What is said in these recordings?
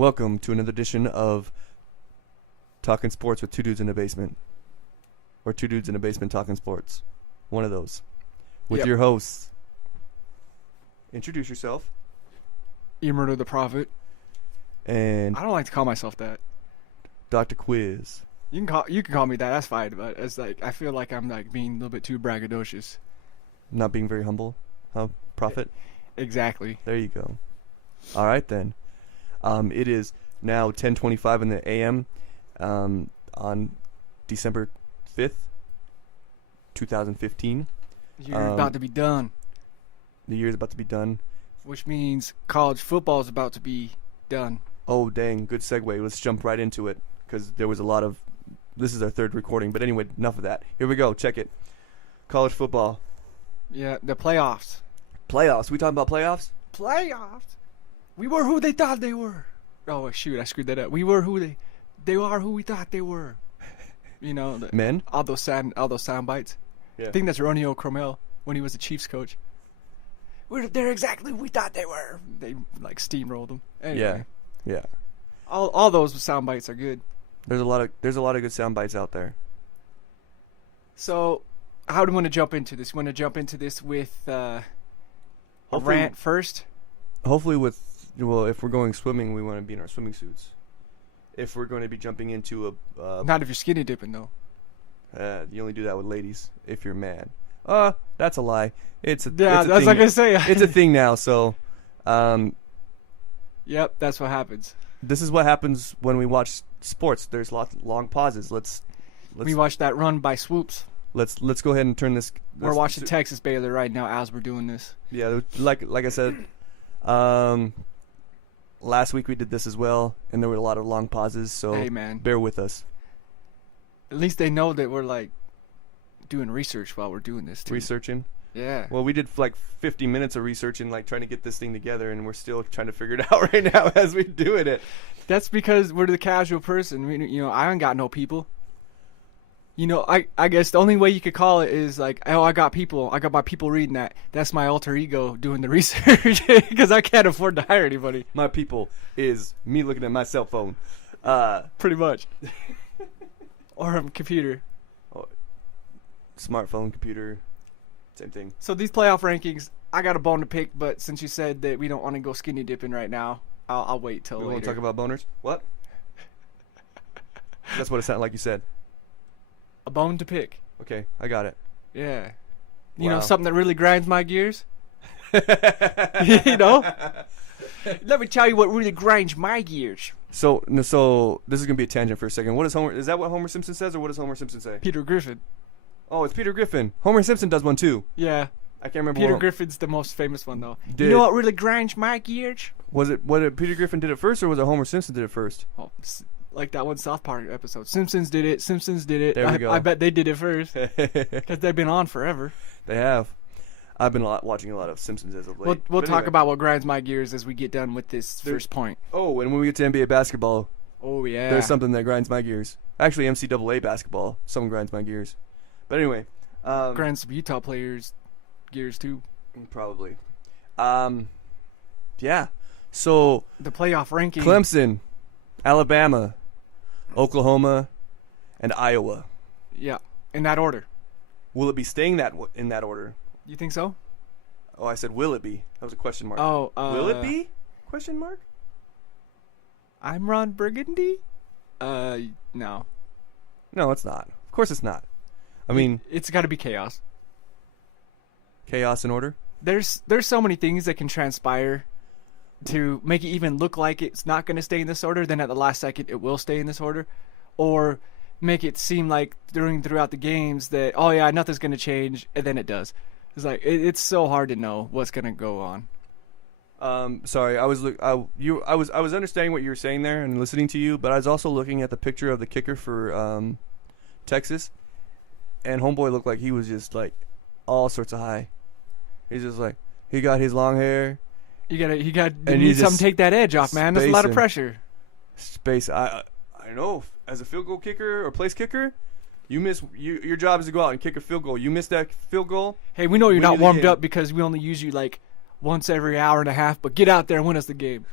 Welcome to another edition of Talkin Sports with two dudes in a basement. Or two dudes in a basement talking sports. One of those. With your hosts. Introduce yourself. Emer the Prophet. And I don't like to call myself that. Dr. Quiz. You can call me that. That's fine. But it's like I feel like I'm like being a little bit too braggadocious. Not being very humble. Huh? Prophet? Exactly. There you go. All right then. It is now 10:25 in the a.m. On December 5th, 2015. You're about to be done. The year's about to be done. Which means college football is about to be done. Oh, dang. Good segue. Let's jump right into it because there was a lot of... This is our third recording. But anyway, enough of that. Here we go. Check it. College football. Yeah, the playoffs. Playoffs. We talking about playoffs? Playoffs? We were who they thought they were. Oh, shoot. I screwed that up. We were who they are who we thought they were. You know, Men? All those sound bites. Yeah. I think that's Ronnie Cromell when he was the Chiefs coach. They're exactly who we thought they were. They like steamrolled them. Anyway, Yeah. all those sound bites are good. There's a lot of good sound bites out there. So, how do you want to jump into this? You want to jump into this with a rant first? Hopefully if we're going swimming, we want to be in our swimming suits. If we're going to be jumping into a... Not if you're skinny dipping, though. You only do that with ladies if you're a man. That's a lie. It's a that's thing. like I say. It's a thing now, so... Yep, that's what happens. This is what happens when we watch sports. There's long pauses. Let's we watched that run by Swoops. Let's go ahead and turn this... We're watching Texas Baylor right now as we're doing this. Yeah, like I said... last week we did this as well, and there were a lot of long pauses, so hey, man. Bear with us. At least they know that we're like doing research while we're doing this too. Researching? Yeah. Well, we did like 50 minutes of research and like trying to get this thing together, and we're still trying to figure it out right now as we're doing it. That's because we're the casual person. I ain't got no people. I guess the only way you could call it is like, oh, I got my people reading that. That's my alter ego doing the research because I can't afford to hire anybody. My people is me looking at my cell phone. Pretty much. Or a computer. Smartphone, computer, same thing. So these playoff rankings, I got a bone to pick, but since you said that we don't want to go skinny dipping right now, I'll wait till later. We want to talk about boners? What? That's what it sounded like you said. A bone to pick. Okay, I got it. Yeah. Wow. Something that really grinds my gears? Let me tell you what really grinds my gears. So this is going to be a tangent for a second. Is that what Homer Simpson says, or what does Homer Simpson say? Peter Griffin. Oh, it's Peter Griffin. Homer Simpson does one too. Yeah. I can't remember. Peter Griffin's the most famous one, though. You know what really grinds my gears? Was it Peter Griffin did it first, or was it Homer Simpson did it first? Oh, like that one South Park episode. Simpsons did it. There we go. I bet they did it first. Because they've been on forever. They have. I've been watching a lot of Simpsons as of late. We'll talk about what grinds my gears as we get done with this first point. Oh, and when we get to NBA basketball. Oh, yeah. There's something that grinds my gears. Actually, NCAA basketball. Something grinds my gears. But anyway. Grinds some Utah players' gears, too. Probably. Yeah. So. The playoff ranking. Clemson, Alabama, Oklahoma, and Iowa. Yeah, in that order. Will it be staying in that order? You think so? Oh, I said will it be? That was a question mark. Oh, will it be? Question mark? I'm Ron Burgundy? No. No, it's not. Of course it's not. I mean, it's got to be chaos. Chaos in order? There's so many things that can transpire to make it even look like it's not going to stay in this order, then at the last second it will stay in this order, or make it seem like throughout the games that, oh yeah, nothing's going to change, and then it does. It's like it's so hard to know what's going to go on. Sorry, I was understanding what you were saying there and listening to you, but I was also looking at the picture of the kicker for Texas, and homeboy looked like he was just like all sorts of high. He's just like, he got his long hair. You need something to take that edge off, man. That's a lot of pressure. I know. As a field goal kicker or place kicker, your job is to go out and kick a field goal. You miss that field goal. Hey, we know you're not warmed up because we only use you like once every hour and a half, but get out there and win us the game.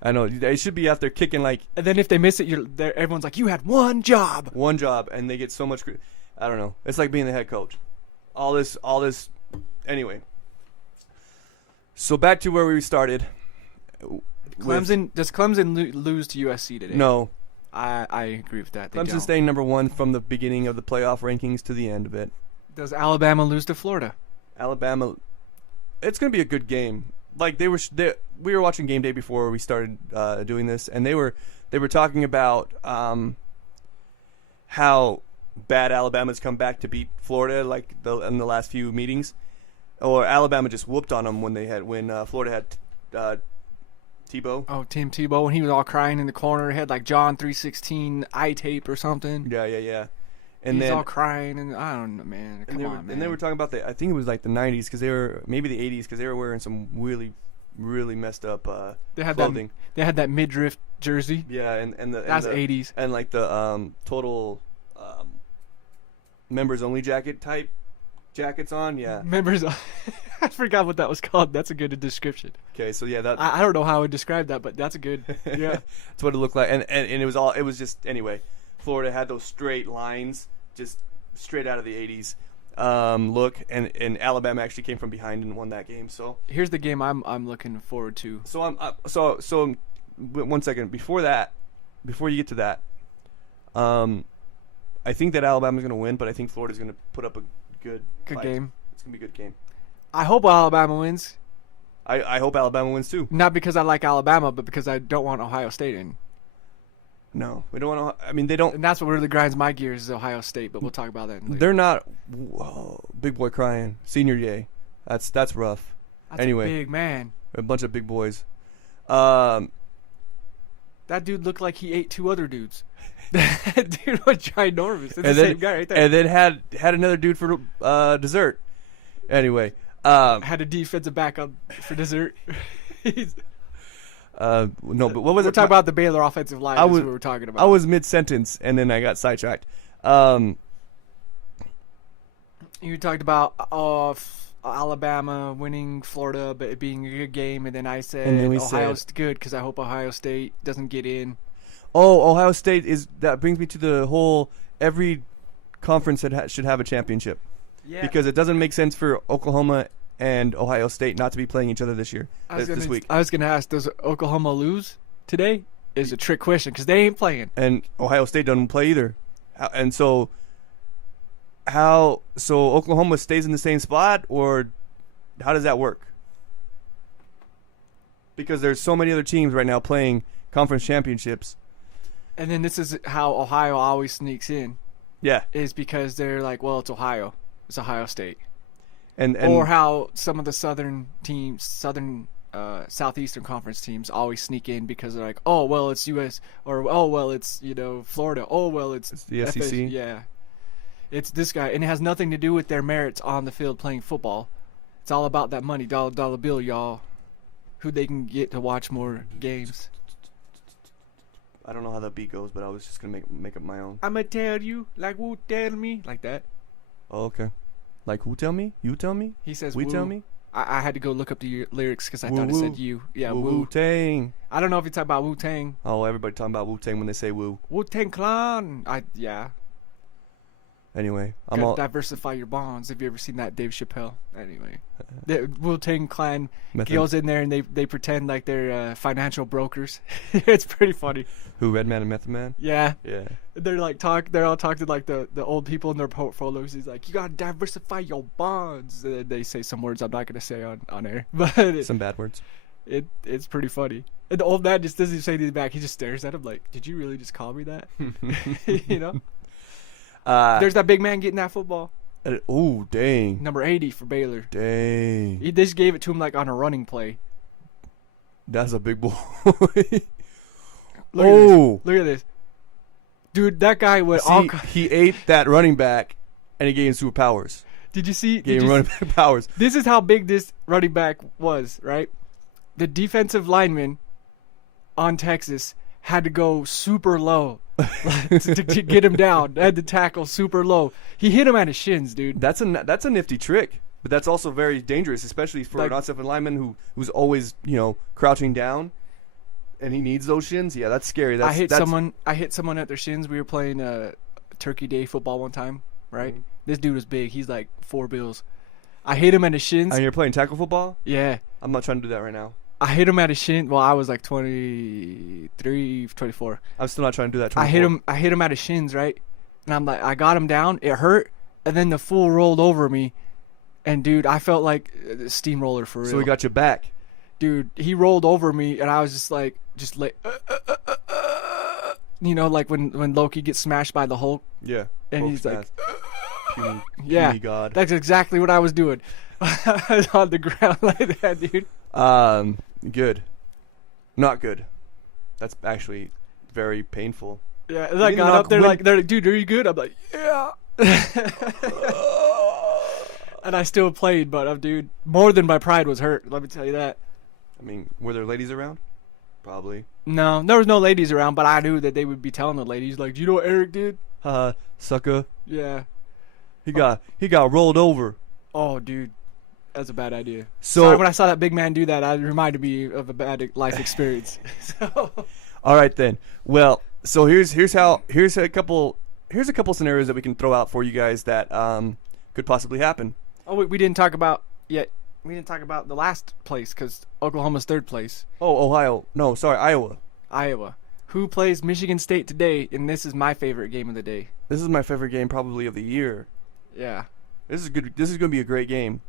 I know they should be out there kicking like. And then if they miss it, everyone's like, "You had one job." One job, and they get so much. I don't know. It's like being the head coach. All this. Anyway. So back to where we started. Clemson does Clemson lose to USC today? No. I agree with that. Clemson staying number 1 from the beginning of the playoff rankings to the end of it. Does Alabama lose to Florida? Alabama. It's going to be a good game. Like we were watching game day before we started doing this, and they were talking about how bad Alabama's come back to beat Florida in the last few meetings, or Alabama just whooped on them when Florida had Tebow. Oh, Tim Tebow, when he was all crying in the corner, had like John 3:16 eye tape or something. Yeah. And he's then all crying, and I don't know, man. Come on, man. And they were talking about I think it was like the 90s, because they were, maybe the 80s, because they were wearing some really, really messed up clothing. They had that midriff jersey. Yeah, and that's 80s. And like the total members only jackets on, yeah. Members, I forgot what that was called. That's a good description. Okay, so yeah, that I don't know how I would describe that, but that's a good. Yeah, that's what it looked like, and it was just anyway. Florida had those straight lines, just straight out of the 80s look, and Alabama actually came from behind and won that game. So here's the game I'm looking forward to. So so 1 second before you get to that, I think that Alabama's going to win, but I think Florida's going to put up a good game. It's going to be a good game. I hope Alabama wins. I hope Alabama wins too. Not because I like Alabama, but because I don't want Ohio State in. No, we don't want to. I mean, they don't. And that's what really grinds my gears is Ohio State, but we'll talk about that later. They're not. Whoa, big boy crying. Senior day. That's rough. That's anyway, a big man. A bunch of big boys. That dude looked like he ate 2 other dudes. That dude was ginormous. It's the same guy right there. And then had another dude for dessert. Anyway. Had a defensive back up for dessert. No, but what was We're it? talking about the Baylor offensive line. That's what we were talking about. I was mid-sentence, and then I got sidetracked. You talked about Alabama winning Florida, but it being a good game, and then I said Ohio's good because I hope Ohio State doesn't get in. Oh, Ohio State that brings me to the whole every conference that should have a championship. Yeah. Because it doesn't make sense for Oklahoma and Ohio State not to be playing each other this week. I was going to ask, does Oklahoma lose today? Is a trick question because they ain't playing. And Ohio State doesn't play either. And so Oklahoma stays in the same spot, or how does that work? Because there's so many other teams right now playing conference championships. And then this is how Ohio always sneaks in. Yeah. Is because they're like, well, it's Ohio. It's Ohio State. And or how some of the southern Southeastern Conference teams always sneak in because they're like, oh, well, it's US, or oh, well, it's, Florida. Oh, well, it's the SEC. Yeah. It's this guy. And it has nothing to do with their merits on the field playing football. It's all about that money, dollar bill, y'all. Who they can get to watch more games. I don't know how that beat goes, but I was just going to make up my own. I'ma tell you, like who tell me, like that. Oh, okay. Like who tell me? You tell me? He says we woo. Tell me? I had to go look up the lyrics because I woo, thought it woo. said you. Yeah, woo. Wu Wu-Tang. I don't know if you talk about Wu-Tang. Oh, everybody talking about Wu-Tang when they say woo. Wu-Tang Clan. Yeah. Anyway, Gotta diversify your bonds. Have you ever seen that Dave Chappelle? Anyway, the Wu-Tang Clan goes in there and they pretend like they're financial brokers. It's pretty funny. Who, Redman and Method Man? Yeah. Yeah. They're like they're all talking to like the old people in their portfolios. He's like, you gotta diversify your bonds. They say some words I'm not gonna say on air, but some bad words. It's pretty funty. And the old man just doesn't say anything back. He just stares at him like, did you really just call me that? You know. There's that big man getting that football. Oh, dang. Number 80 for Baylor. Dang. He just gave it to him like on a running play. That's a big boy. Look at this. Dude, that guy went he ate that running back and he gave him superpowers. Did you see? Gave him running back powers. This is how big this running back was, right? The defensive lineman on Texas had to go super low to get him down. Had to tackle super low. He hit him at his shins, dude. That's a nifty trick. But that's also very dangerous, especially for Like- an offensive lineman who's always, crouching down, and he needs those shins. Yeah, that's scary. I hit someone at their shins. We were playing Turkey Day football one time, right? Mhm. This dude was big. He's like 4 bills. I hit him at his shins. And you're playing tackle football? Yeah. I'm not trying to do that right now. I hit him at his shin. Well, I was like 23, 24. I'm still not trying to do that. I hit him at his shins, right? And I'm like, I got him down. It hurt, and then the fool rolled over me, and dude, I felt like a steamroller for real. So he got you back. Dude, he rolled over me, and I was just like, like when Loki gets smashed by the Hulk, Yeah. and Hulk he's like, puny, yeah, puny God. that's exactly what I was doing. I was on the ground like that, dude. Good. Not good. That's actually very painful. Yeah, and I didn't got knock up there wind- they're like, dude, are you good? I'm like, yeah. And I still played, but dude, more than my pride was hurt. Let me tell you that. I mean, were there ladies around? Probably. No, there was no ladies around, but I knew that they would be telling the ladies, like, do you know what Eric did? Sucker. Yeah. He got rolled over. Oh, dude, that's a bad idea. So Sorry, when I saw that big man do that, it reminded me of a bad life experience. So. all right then. Well, so here's a couple scenarios that we can throw out for you guys that could possibly happen. Oh, wait, we didn't talk about yet. We didn't talk about the last place because Oklahoma's third place. Oh, Ohio. No, sorry, Iowa. Iowa. Who plays Michigan State today? And this is my favorite game of the day. This is my favorite game probably of the year. Yeah. This is good. This is going to be a great game.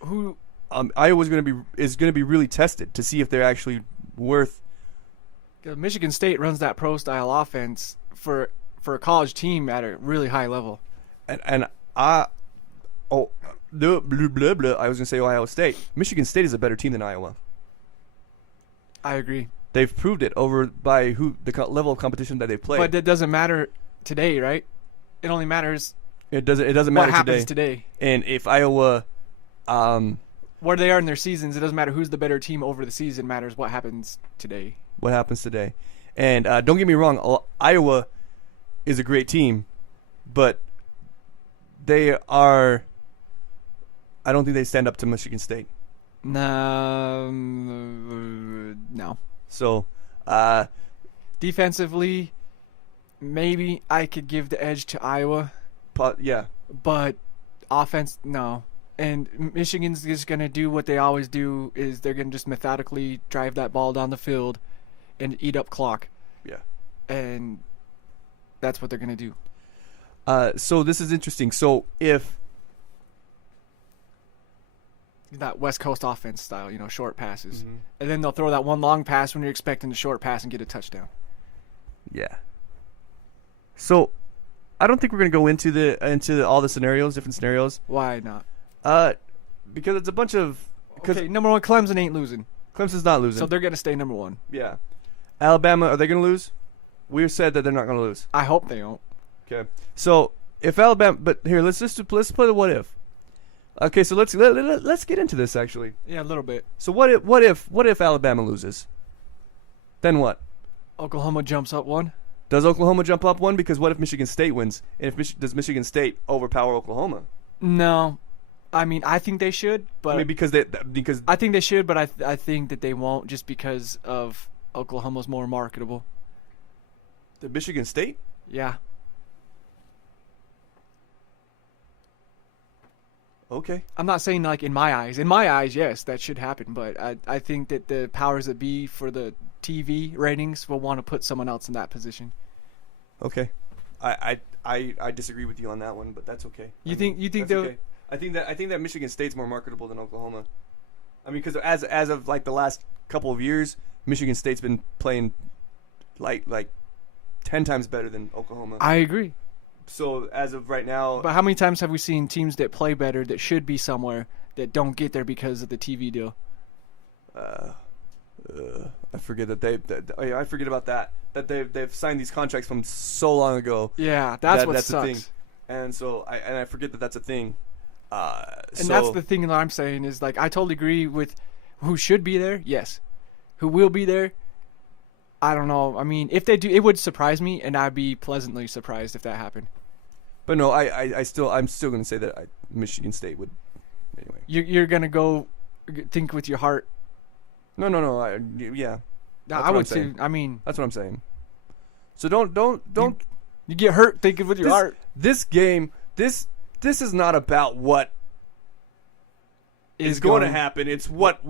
Who? Iowa's going to be really tested to see if they're actually worth. Michigan State runs that pro style offense for a college team at a really high level. Blah, blah, blah. I was going to say Ohio State. Michigan State is a better team than Iowa. I agree. They've proved it over by level of competition that they've played. But that doesn't matter today, right? It only matters. It doesn't what matter happens today. And if Iowa, where they are in their seasons, it doesn't matter who's the better team over the season. Matters what happens today. what happens today? And don't get me wrong, Iowa is a great team, but they are. I don't think they stand up to Michigan State. No. So, defensively, maybe I could give the edge to Iowa. Yeah. But offense, no. And Michigan's just going to do what they always do, is they're going to just methodically drive that ball down the field and eat up clock. Yeah. And that's what they're going to do. So this is interesting. So if that West Coast offense style, short passes. Mhm. And then they'll throw that one long pass when you're expecting the short pass and get a touchdown. Yeah. So I don't think we're going to go into all the scenarios, different scenarios. Why not? Because it's a bunch of. Okay, number one, Clemson ain't losing. Clemson's not losing. So they're going to stay number one. Yeah. Alabama, are they going to lose? We said that they're not going to lose. I hope they don't. Okay. So if Alabama, but here let's play the what if. Okay, so let's get into this actually. Yeah, a little bit. So what if Alabama loses? Then what? Oklahoma jumps up one. Does Oklahoma jump up one? Because what if Michigan State wins? And does Michigan State overpower Oklahoma? No. I mean, I think they should, but I mean, because I think they should, but I think that they won't, just because of Oklahoma's more marketable. the Michigan State. Yeah. Okay. I'm not saying like in my eyes. In my eyes, yes, that should happen, but I think that the powers that be for the TV ratings will want to put someone else in that position. Okay. I disagree with you on that one, but that's okay. You think that's they'll? okay. I think that Michigan State's more marketable than Oklahoma. I mean, because as of like the last couple of years, Michigan State's been playing like 10 times better than Oklahoma. I agree. So as of right now, But how many times have we seen teams that play better, that should be somewhere, that don't get there because of the TV deal? I forget I forget about that. That they've signed these contracts from so long ago. Yeah, that's what that's sucks. the thing. And so I forget that that's a thing. And that's the thing that I'm saying is, like, I totally agree with who should be there. Yes, who will be there. I don't know. I mean, if they do, it would surprise me, and I'd be pleasantly surprised if that happened. But no, I'm still going to say that Michigan State Anyway. You're gonna go think with your heart. No. Yeah. That's I what would I'm saying. too. I mean, That's what I'm saying. So don't. you get hurt thinking with your heart. This game, this is not about what is going to happen. It's what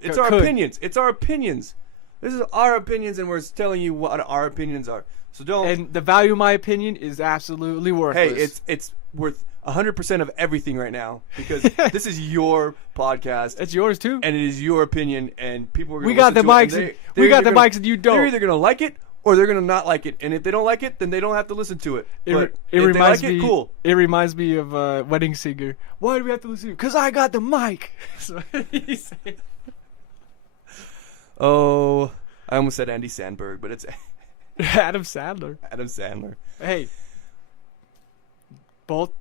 it's our opinions. It's our opinions. This is our opinions, and we're telling you what our opinions are. So don't. And the value of my opinion is absolutely worthless. Hey, it's worth 100% of everything right now because this is your podcast. It's yours too. And it is your opinion, and people are going to. We got the mics. We got the mics, and you don't. They're either going to like it or they're going to not like it. And if they don't like it, then they don't have to listen to it. But if reminds they like me. it, cool. It reminds me of Wedding Singer. Why do we have to listen to it? Because I got the mic. So he said. Oh, I almost said Andy Sandberg, but it's Adam Sandler. Adam Sandler. Hey. Both.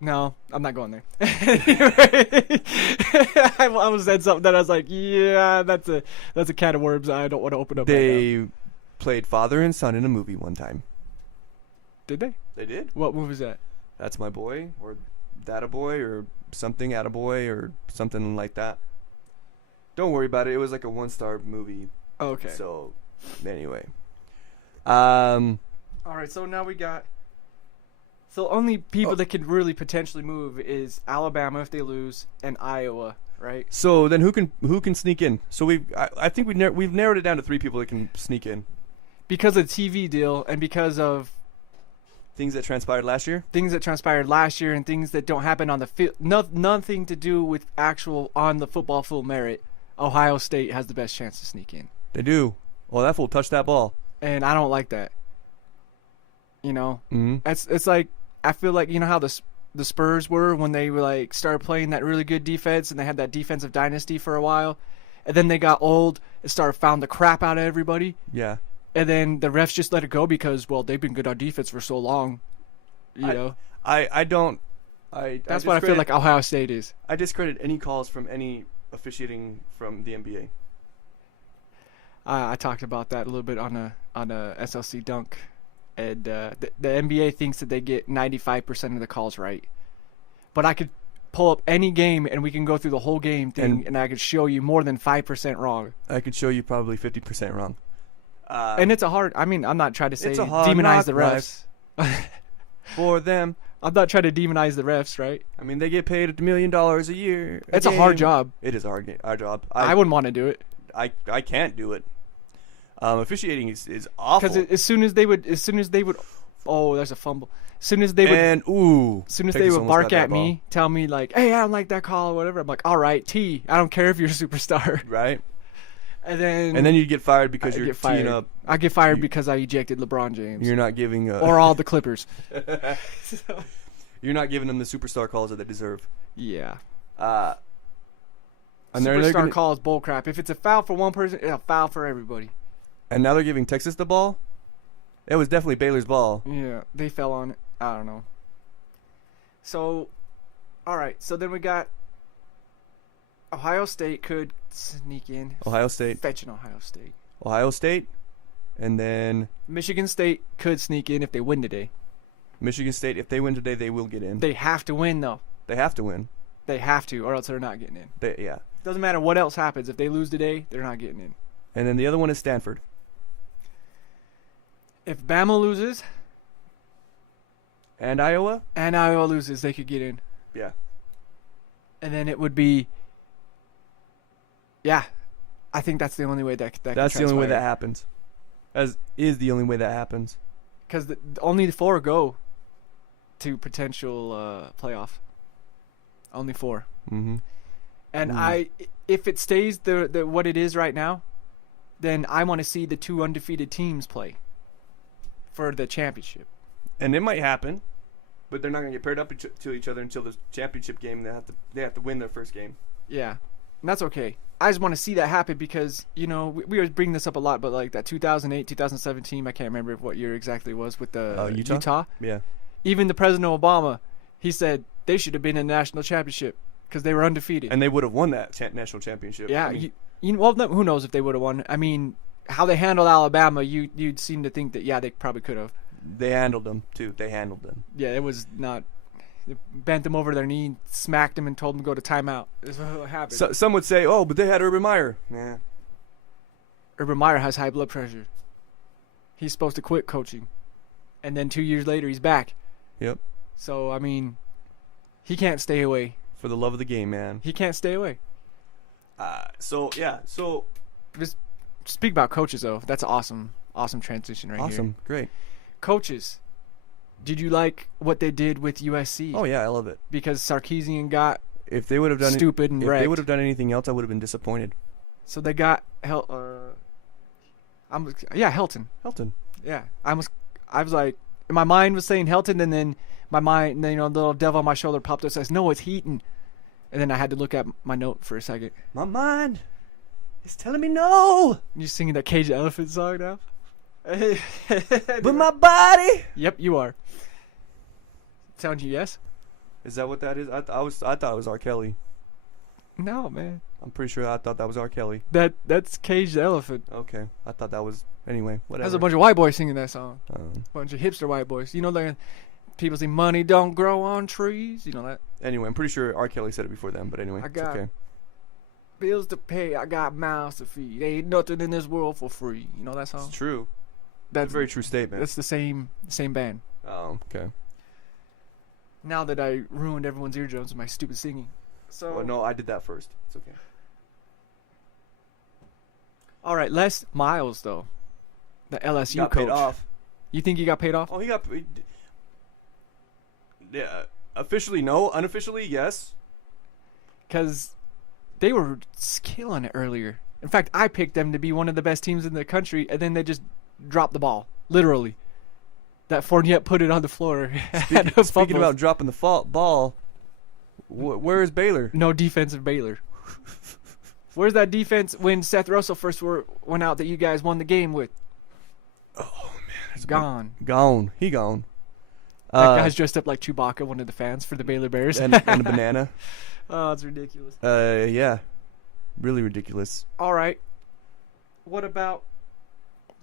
No, I'm not going there. I almost said something that I was like, yeah, that's a can of worms I don't want to open up. They right now. played father and son in a movie one time. Did they? They did. What movie was that? That's My Boy, or That a Boy, or something Attaboy, or something like that. Don't worry about it. It was like a 1-star movie. Oh, okay. So, anyway. All right, so now we got. So only people that could really potentially move is Alabama if they lose and Iowa, right? So then who can sneak in? So I think we've narrowed it down to 3 people that can sneak in. Because of the TV deal and because of things that transpired last year. Things that transpired last year and things that don't happen on the field. Nothing to do with actual on the football field merit. Ohio State has the best chance to sneak in. They do. Well, that fool touched that ball. And I don't like that. You know, Mm-hmm. It's like I feel like you know how the Spurs were when they were like started playing that really good defense and they had that defensive dynasty for a while, and then they got old and started found the crap out of everybody. Yeah. And then the refs just let it go because they've been good on defense for so long. You know. I don't. That's what I feel like Ohio State is. I discredit any calls from any officiating from the NBA. I talked about that a little bit on a SLC dunk. And the NBA thinks that they get 95% of the calls right. But I could pull up any game and we can go through the whole game thing and I could show you more than 5% wrong. I could show you probably 50% wrong. And it's I'm not trying to say demonize the refs. For them. I'm not trying to demonize the refs, right? I mean, they get paid $1 million a year. It's a hard job. It is our job. I wouldn't want to do it. I can't do it. Officiating is awful. Because as soon as they would, oh, there's a fumble. As soon as they would bark at me, tell me like, "Hey, I don't like that call" or whatever. I'm like, "All right, T. I don't care if you're a superstar." Right. And then you get fired because you're teeing up. I get fired because I ejected LeBron James. You're not giving or all the Clippers. So. You're not giving them the superstar calls that they deserve. Yeah. And superstar call is bullcrap. If it's a foul for one person, it's a foul for everybody. And now they're giving Texas the ball? It was definitely Baylor's ball. Yeah, they fell on it. I don't know. So, all right. So then we got Ohio State could sneak in. Ohio State. Fetching Ohio State. Ohio State. And then Michigan State could sneak in if they win today. Michigan State, if they win today, they will get in. They have to win, though. They have to win. They have to, or else they're not getting in. Yeah. Doesn't matter what else happens. If they lose today, they're not getting in. And then the other one is Stanford. If Bama loses and Iowa loses, they could get in. Yeah. And then it would be, yeah, I think that's the only way that that's the only way that happens. Is the only way that happens. Because only 4 go to potential playoff. Only 4. Mm-hmm. And if it stays the what it is right now, then I want to see the 2 undefeated teams play for the championship. And it might happen, but they're not going to get paired up to each other until the championship game. They have to win their first game. Yeah, and that's okay. I just want to see that happen because, you know, we were bringing this up a lot, but like that 2008, 2017, I can't remember what year exactly it was with the Utah. Yeah. Even the President Obama, he said they should have been in the national championship because they were undefeated. And they would have won that national championship. Yeah. I mean, who knows if they would have won. I mean, how they handled Alabama, you'd seem to think that, yeah, they probably could have. They handled them, too. They handled them. Yeah, it was not. They bent them over their knee, smacked them, and told them to go to timeout. This is what happened. So, some would say, oh, but they had Urban Meyer. Yeah. Urban Meyer has high blood pressure. He's supposed to quit coaching. And then 2 years later, he's back. Yep. So, I mean, he can't stay away. For the love of the game, man. He can't stay away. So Just speak about coaches, though. That's an awesome transition right here. awesome, great. Coaches, did you like what they did with USC? Oh yeah, I love it. Because Sarkisian got If they would have done stupid and if wrecked. they would have done anything else, I would have been disappointed. So they got Helton. Helton. Yeah, I was like, my mind was saying Helton, and then my mind, the little devil on my shoulder popped up and says, no, it's Heaton. And then I had to look at my note for a second. My mind is telling me no. You singing that Cage the Elephant song now? But my body. Yep, you are. Telling you yes? Is that what that is? I thought it was R. Kelly. No, man. I'm pretty sure I thought that was R. Kelly. That's Cage the Elephant. Okay, I thought that was anyway. Whatever. There's a bunch of white boys singing that song. Bunch of hipster white boys. You know, like people say money don't grow on trees. You know that. Anyway, I'm pretty sure R. Kelly said it before them, but anyway, I it's got okay. bills to pay. I got mouths to feed. Ain't nothing in this world for free. You know that song? It's true. That's a very true statement. That's the same band. Oh, okay. Now that I ruined everyone's eardrums with my stupid singing. So Well, no, I did that first. It's okay. all right, Les Miles though, the LSU Got coach. paid off. You think he got paid off? Oh, he got. Officially, no. Unofficially, yes. Because they were killing it earlier. In fact, I picked them to be one of the best teams in the country, and then they just dropped the ball, literally. That Fournette put it on the floor. Speaking about dropping the ball, where is Baylor? No defensive Baylor. Where's that defense when Seth Russell first went out that you guys won the game with? Oh man, it's Gone. Gone. He gone. That guy's dressed up like Chewbacca, one of the fans for the Baylor Bears. and a banana. Oh, it's ridiculous. Yeah, really ridiculous. All right. What about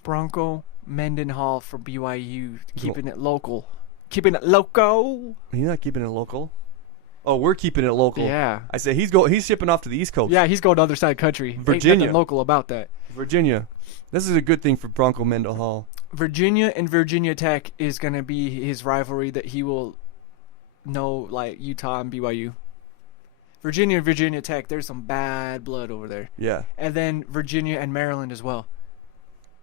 Bronco Mendenhall from BYU keeping it local? Keeping it loco? He's not keeping it local. Oh, we're keeping it local. Yeah. I said he's shipping off to the East Coast. Yeah, he's going to the other side of the country. Virginia. Ain't nothing local about that. Virginia. This is a good thing for Bronco Mendenhall. Virginia and Virginia Tech is going to be his rivalry that he will know, like Utah and BYU. Virginia and Virginia Tech, there's some bad blood over there. Yeah. And then Virginia and Maryland as well.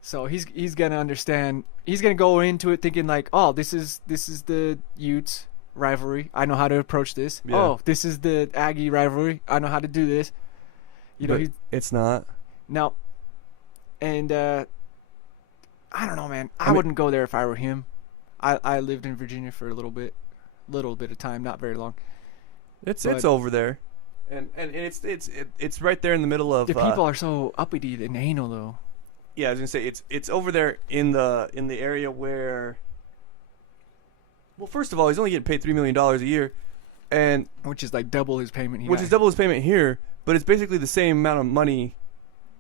So he's going to understand. He's going to go into it thinking like, oh, this is the Utes rivalry. I know how to approach this. Yeah. Oh, this is the Aggie rivalry. I know how to do this. You know, But it's not. now, and I don't know, man. I wouldn't go there if I were him. I lived in Virginia for a little bit of time, not very long. It's over there, and it's right there in the middle of. The people are so uppity and anal, though. Yeah, I was gonna say it's over there in the area where. Well, first of all, he's only getting paid $3 million a year, and Which is like double his payment here. which is double his payment here, but it's basically the same amount of money.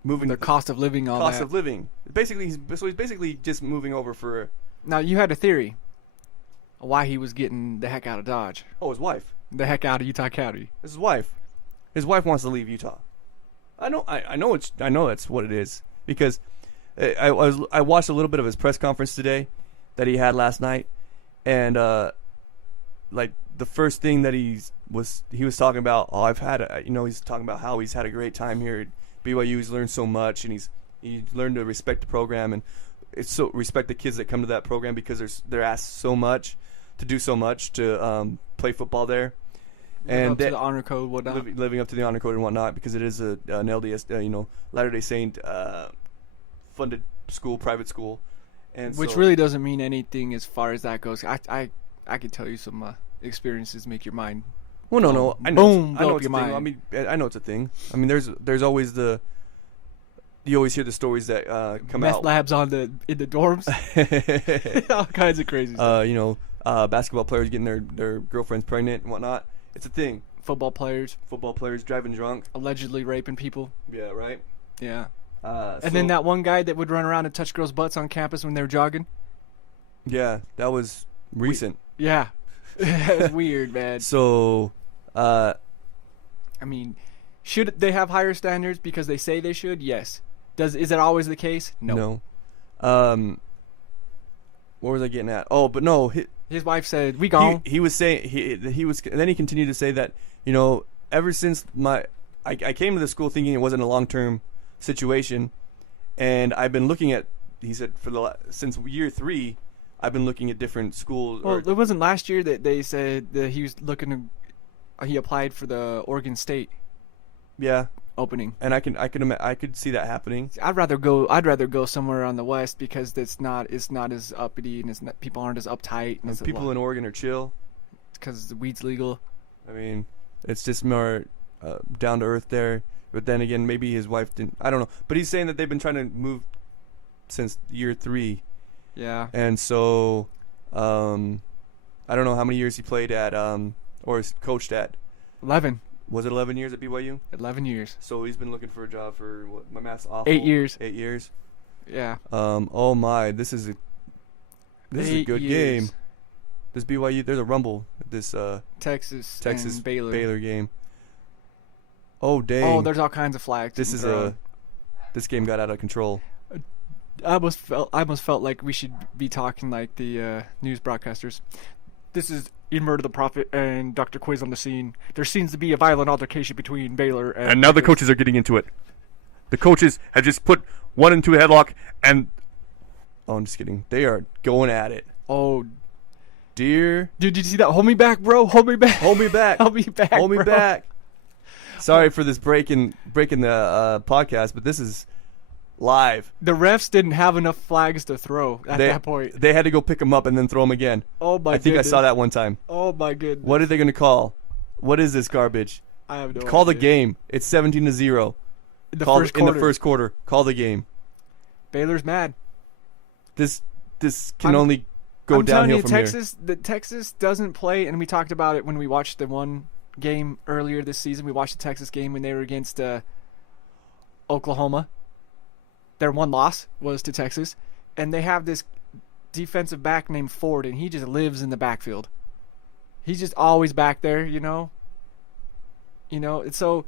Moving the cost of living, all cost that. of living. Basically, he's basically just moving over for. Now, you had a theory why he was getting the heck out of Dodge, Oh, his wife. the heck out of Utah County. It's his wife. His wife wants to leave Utah. I know that's what it is because I watched a little bit of his press conference today that he had last night, and like the first thing that he was talking about. Oh, he's talking about how he's had a great time here at BYU. He's learned so much, and he's learned to respect the program and respect the kids that come to that program because they're asked so much to do so much to play football there. Living up to the honor code, whatnot. Living up to the honor code and whatnot, because it is an LDS, Latter-day Saint funded school, private school, and Which really doesn't mean anything as far as that goes. I could tell you some experiences make your mind. Well, no, I know. Boom, I know blow up it's a your thing. mind. I mean, I know it's a thing. I mean, there's always you always hear the stories that come Meth out. labs in the dorms. All kinds of crazy stuff. Basketball players getting their girlfriends pregnant and whatnot. It's a thing. Football players driving drunk. allegedly raping people. Yeah, right. Yeah. And then that one guy that would run around and touch girls' butts on campus when they were jogging. Yeah, that was recent. Yeah. It's weird, man. So, I mean, should they have higher standards because they say they should? Yes. Is that always the case? No. What was I getting at? Oh, but no. His wife said, "We gone." He was saying he was. And then he continued to say that, ever since I came to the school thinking it wasn't a long-term situation, and I've been looking at. He said since year 3, I've been looking at different schools. Well, it wasn't last year that they said that he was looking to. He applied for the Oregon State. Yeah. Opening. And I could see that happening. I'd rather go somewhere on the West because it's not as uppity and people aren't as uptight. And people in Oregon are chill. Because the weed's legal. I mean, it's just more down to earth there. But then again, maybe his wife didn't. I don't know. But he's saying that they've been trying to move since year 3. Yeah. And so, I don't know how many years he played at or coached at. 11. Was it 11 years at BYU? 11 years. So he's been looking for a job for what? My math's awful. 8 years. 8 years. Yeah. Oh my! This is a good game. This BYU. There's a rumble. This Texas and Baylor. Baylor game. Oh dang! Oh, there's all kinds of flags. This game got out of control. I almost felt like we should be talking like the news broadcasters. This is Inmurder the Prophet and Dr. Quiz on the scene. There seems to be a violent altercation between Baylor and... And now the coaches are getting into it. The coaches have just put one into a headlock and... Oh, I'm just kidding. They are going at it. Oh. Dear... Dude, did you see that? Hold me back, bro. Hold me back. Hold me back. Hold me back, Hold me bro. back. Sorry for this breaking the podcast, but this is live. The refs didn't have enough flags to throw at that point. They had to go pick them up and then throw them again. Oh my! I think I saw that one time. Oh my goodness! What are they going to call? What is this garbage? I have no idea. Call the game. It's 17-0. In the first quarter. Call the game. Baylor's mad. This can only go downhill from here. Texas doesn't play, and we talked about it when we watched the one game earlier this season. We watched the Texas game when they were against Oklahoma. Their one loss was to Texas, and they have this defensive back named Ford, and he just lives in the backfield. He's just always back there, It's so.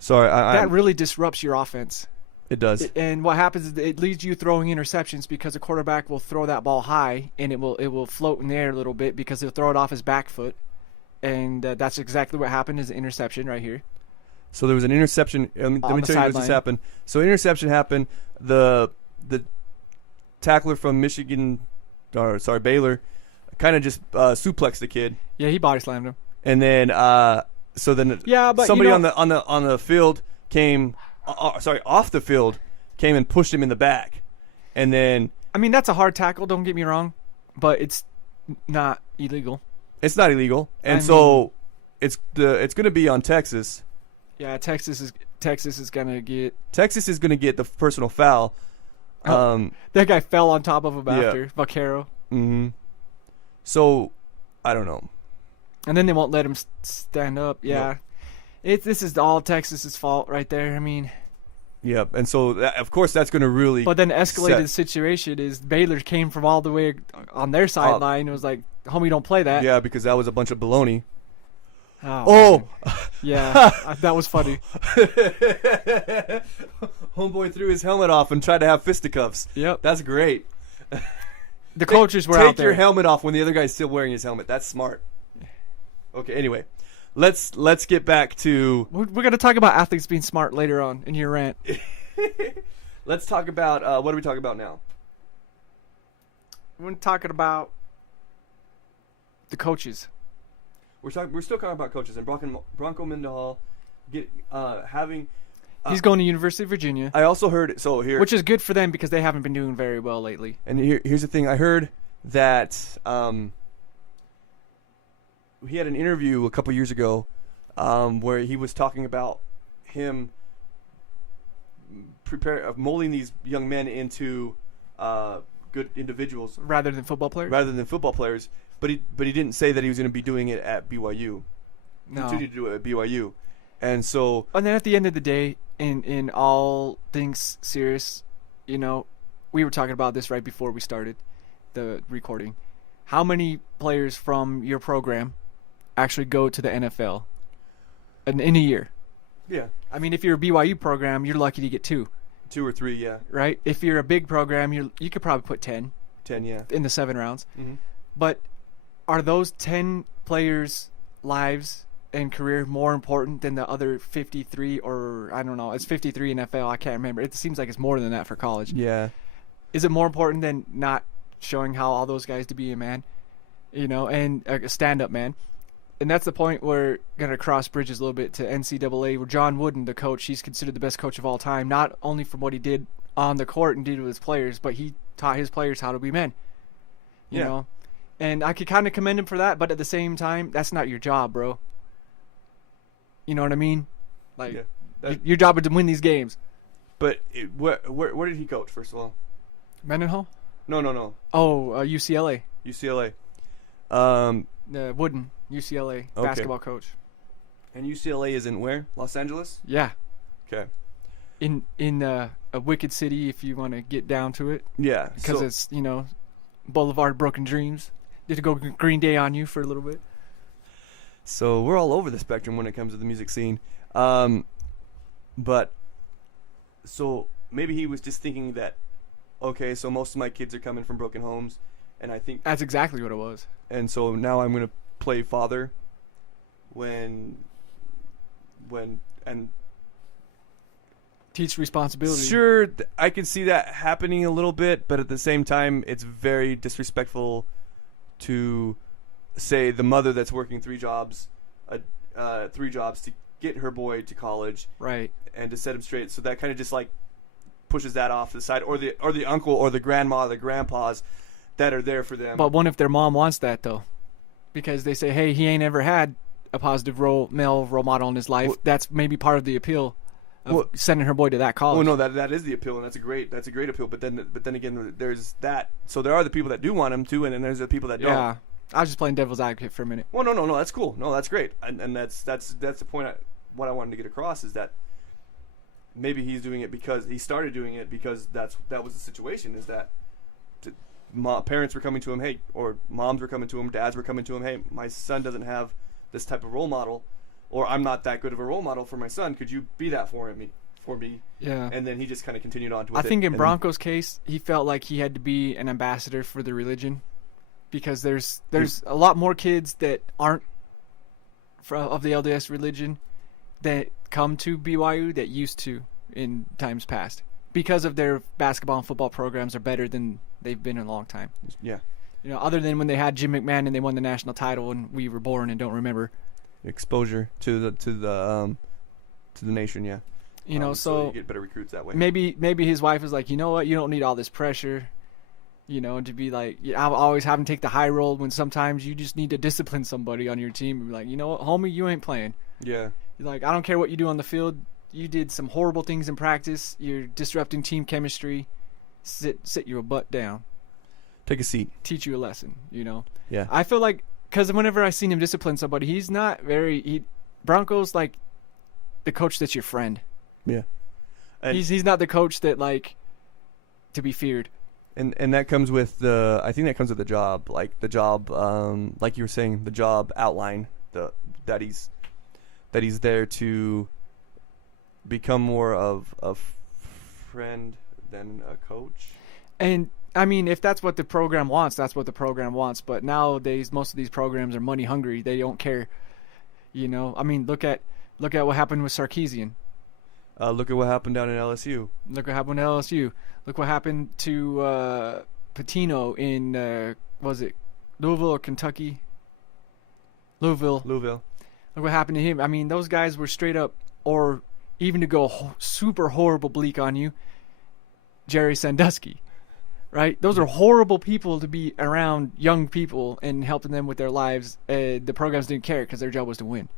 Sorry, that really disrupts your offense. It does. And what happens is it leads you throwing interceptions because the quarterback will throw that ball high, and it will float in the air a little bit because he'll throw it off his back foot, and that's exactly what happened. Is an interception right here. So there was an interception. Let me tell you what just happened. So interception happened. The tackler from Baylor, kind of just suplexed the kid. Yeah, he body slammed him. And then but somebody on the field came. Off the field, came and pushed him in the back, and then. I mean, that's a hard tackle. Don't get me wrong, but it's not illegal. It's not illegal, and it's going to be on Texas. Yeah, Texas is gonna get the personal foul. That guy fell on top of him after Vaquero. Mm-hmm. So, I don't know. And then they won't let him stand up. Yeah, this is all Texas's fault right there. I mean. Yep, and so of course that's going to really. But then escalated situation is Baylor came from all the way on their sideline. It was like, homie, don't play that. Yeah, because that was a bunch of baloney. Oh. Yeah, that was funny. Homeboy threw his helmet off and tried to have fisticuffs. Yep. That's great. The coaches were out there. Take your helmet off when the other guy's still wearing his helmet. That's smart. Okay, anyway. Let's get back to... We're going to talk about athletes being smart later on in your rant. Let's talk about... what are we talking about now? We're talking about the coaches. We're still talking about coaches, and Bronco Mendenhall having. He's going to University of Virginia. I also heard which is good for them because they haven't been doing very well lately. And here's the thing: I heard that he had an interview a couple years ago where he was talking about him molding these young men into good individuals rather than football players. But he didn't say that he was going to be doing it at BYU. No. Continue to do it at BYU. And so... And then at the end of the day, in all things serious, we were talking about this right before we started the recording. how many players from your program actually go to the NFL in a year? Yeah. I mean, if you're a BYU program, you're lucky to get 2. 2 or 3, yeah. Right? If you're a big program, you could probably put 10. 10, yeah. In the 7 rounds. Mm-hmm. But are those 10 players' lives and career more important than the other 53, or I don't know, it's 53 in NFL, I can't remember. It seems like it's more than that for college. Yeah. Is it more important than not showing how all those guys to be a man, and a stand-up man? And that's the point where going to cross bridges a little bit to NCAA, where John Wooden, the coach, he's considered the best coach of all time, not only from what he did on the court and did with his players, but he taught his players how to be men. You know? And I could kind of commend him for that, but at the same time, that's not your job, bro. You know what I mean? Like, your job is to win these games. But where did he coach, first of all? Mendenhall? No. Oh, UCLA. UCLA. Wooden, UCLA basketball coach. And UCLA is in where? Los Angeles? Yeah. Okay. In a wicked city, if you want to get down to it. Yeah. Because it's, Boulevard of Broken Dreams. Did go Green Day on you for a little bit. So we're all over the spectrum when it comes to the music scene. But so maybe he was just thinking that, okay, so most of my kids are coming from broken homes, and I think that's exactly what it was. And so now I'm going to play father and teach responsibility. Sure, I can see that happening a little bit, but at the same time, it's very disrespectful to say the mother that's working 3 jobs to get her boy to college, right, and to set him straight. So that kind of just like pushes that off to the side, or the uncle or the grandma, the grandpas that are there for them. But what if their mom wants that though? Because they say, hey, he ain't ever had a positive male role model in his life. Well, that's maybe part of the appeal of sending her boy to that college. Well, no, that is the appeal, and that's a great appeal. But then again, there's that. So there are the people that do want him to, and then there's the people that don't. Yeah, I was just playing devil's advocate for a minute. Well, no, that's cool. No, that's great, and that's the point. What I wanted to get across is that maybe he's doing it because he started doing it because that was the situation. Is that parents were coming to him, hey, or moms were coming to him, dads were coming to him, hey, my son doesn't have this type of role model, or I'm not that good of a role model for my son. Could you be that for me? Yeah. And then he just kind of continued on to it. I think in Bronco's case, he felt like he had to be an ambassador for the religion, because there's a lot more kids that aren't of the LDS religion that come to BYU that used to in times past, because of their basketball and football programs are better than they've been in a long time. Yeah. Other than when they had Jim McMahon and they won the national title and we were born and don't remember. Exposure to the nation, yeah. So you get better recruits that way. Maybe his wife was like, you know what, you don't need all this pressure, to be like, I'll always have him take the high road when sometimes you just need to discipline somebody on your team and be like, you know what, homie, you ain't playing. Yeah. You're like, I don't care what you do on the field. You did some horrible things in practice. You're disrupting team chemistry. Sit your butt down. Take a seat. Teach you a lesson, Yeah. I feel like, because whenever I seen him discipline somebody, he's not Bronco's like the coach that's your friend. Yeah. And he's not the coach that, like, to be feared. And that comes with I think that comes with the job. Like the job, like you were saying, the job outline, that he's there to become more of a friend than a coach. And I mean, if that's what the program wants, that's what the program wants. But nowadays, most of these programs are money hungry. They don't care. I mean, look at what happened with Sarkisian. Look at what happened down in LSU. Look what happened to LSU. Look what happened to Patino in was it Louisville or Kentucky? Louisville. Look what happened to him. I mean, those guys were straight up, or even to go super horrible bleak on you, Jerry Sandusky. Right? Those are horrible people to be around young people and helping them with their lives. The programs didn't care because their job was to win.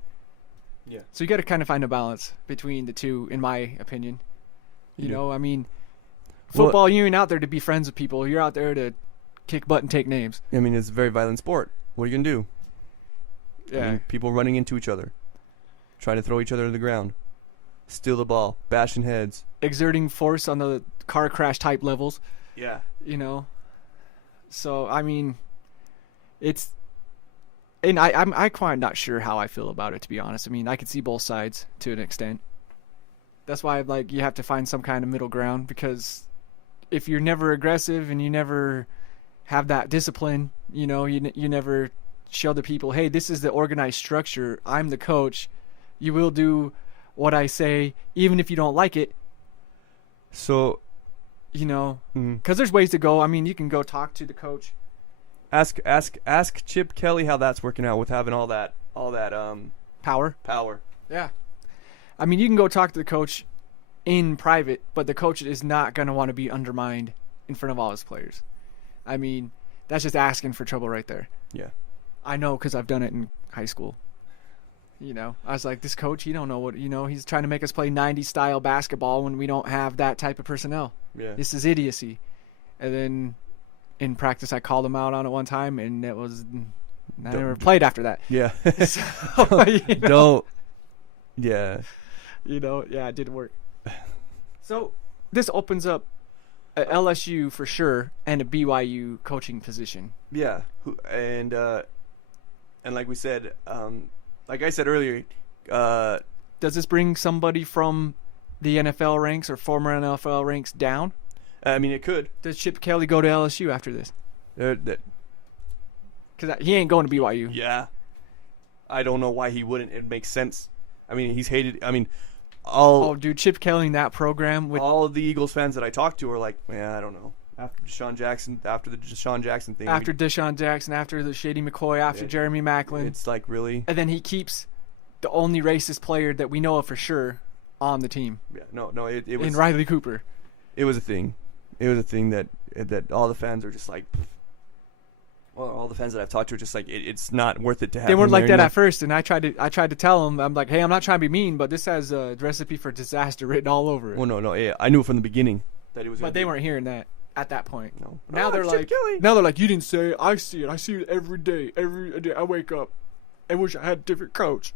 Yeah. So you got to kind of find a balance between the two, in my opinion. I mean, football, you ain't out there to be friends with people. You're out there to kick butt and take names. I mean, it's a very violent sport. What are you going to do? Yeah. I mean, people running into each other, trying to throw each other to the ground, steal the ball, bashing heads. Exerting force on the car crash type levels. Yeah. So, I mean, it's, and I'm quite not sure how I feel about it, to be honest. I mean, I can see both sides to an extent. That's why like you have to find some kind of middle ground, because if you're never aggressive and you never have that discipline, you know, you never show the people, hey, this is the organized structure. I'm the coach. You will do what I say, even if you don't like it. So, you know, because there's ways to go. I mean, you can go talk to the coach. Ask Chip Kelly how that's working out with having all that Power. power. Yeah. I mean, you can go talk to the coach in private, but the coach is not going to want to be undermined in front of all his players. I mean, that's just asking for trouble right there. Yeah. I know, because I've done it in high school. You know, I was like, this coach, he don't know what, you know, he's trying to make us play 90s style basketball when we don't have that type of personnel. Yeah. This is idiocy. And then in practice, I called him out on it one time, and it was, I never played after that. Yeah. So, you know, Don't. Yeah. You know, yeah, it didn't work. So this opens up a LSU for sure and a BYU coaching position. Yeah. And like we said, like I said earlier, Does this bring somebody from the NFL ranks or former NFL ranks down? I mean, it could. Does Chip Kelly go to LSU after this? Because he ain't going to BYU. Yeah. I don't know why he wouldn't. It makes sense. I mean, he's hated. I mean, dude, Chip Kelly in that program with all of the Eagles fans that I talked to are like, yeah, I don't know. After the Deshaun Jackson thing. After Deshaun Jackson, after the Shady McCoy, after Jeremy Maclin. It's like, really? And then he keeps the only racist player that we know of for sure on the team. Yeah, no, it was. In Riley Cooper. It was a thing. It was a thing that all the fans are just like. Well, all the fans that I've talked to are just like, it's not worth it to have. They weren't him like there that anymore. at first, and I tried to tell them, I'm like, hey, I'm not trying to be mean, but this has a recipe for disaster written all over it. Well, no, yeah, I knew from the beginning that it was. But they weren't hearing that at that point. No. Now they're Chip like, Kelly. you didn't say it. I see it. I see it every day. Every day I wake up, I wish I had a different coach.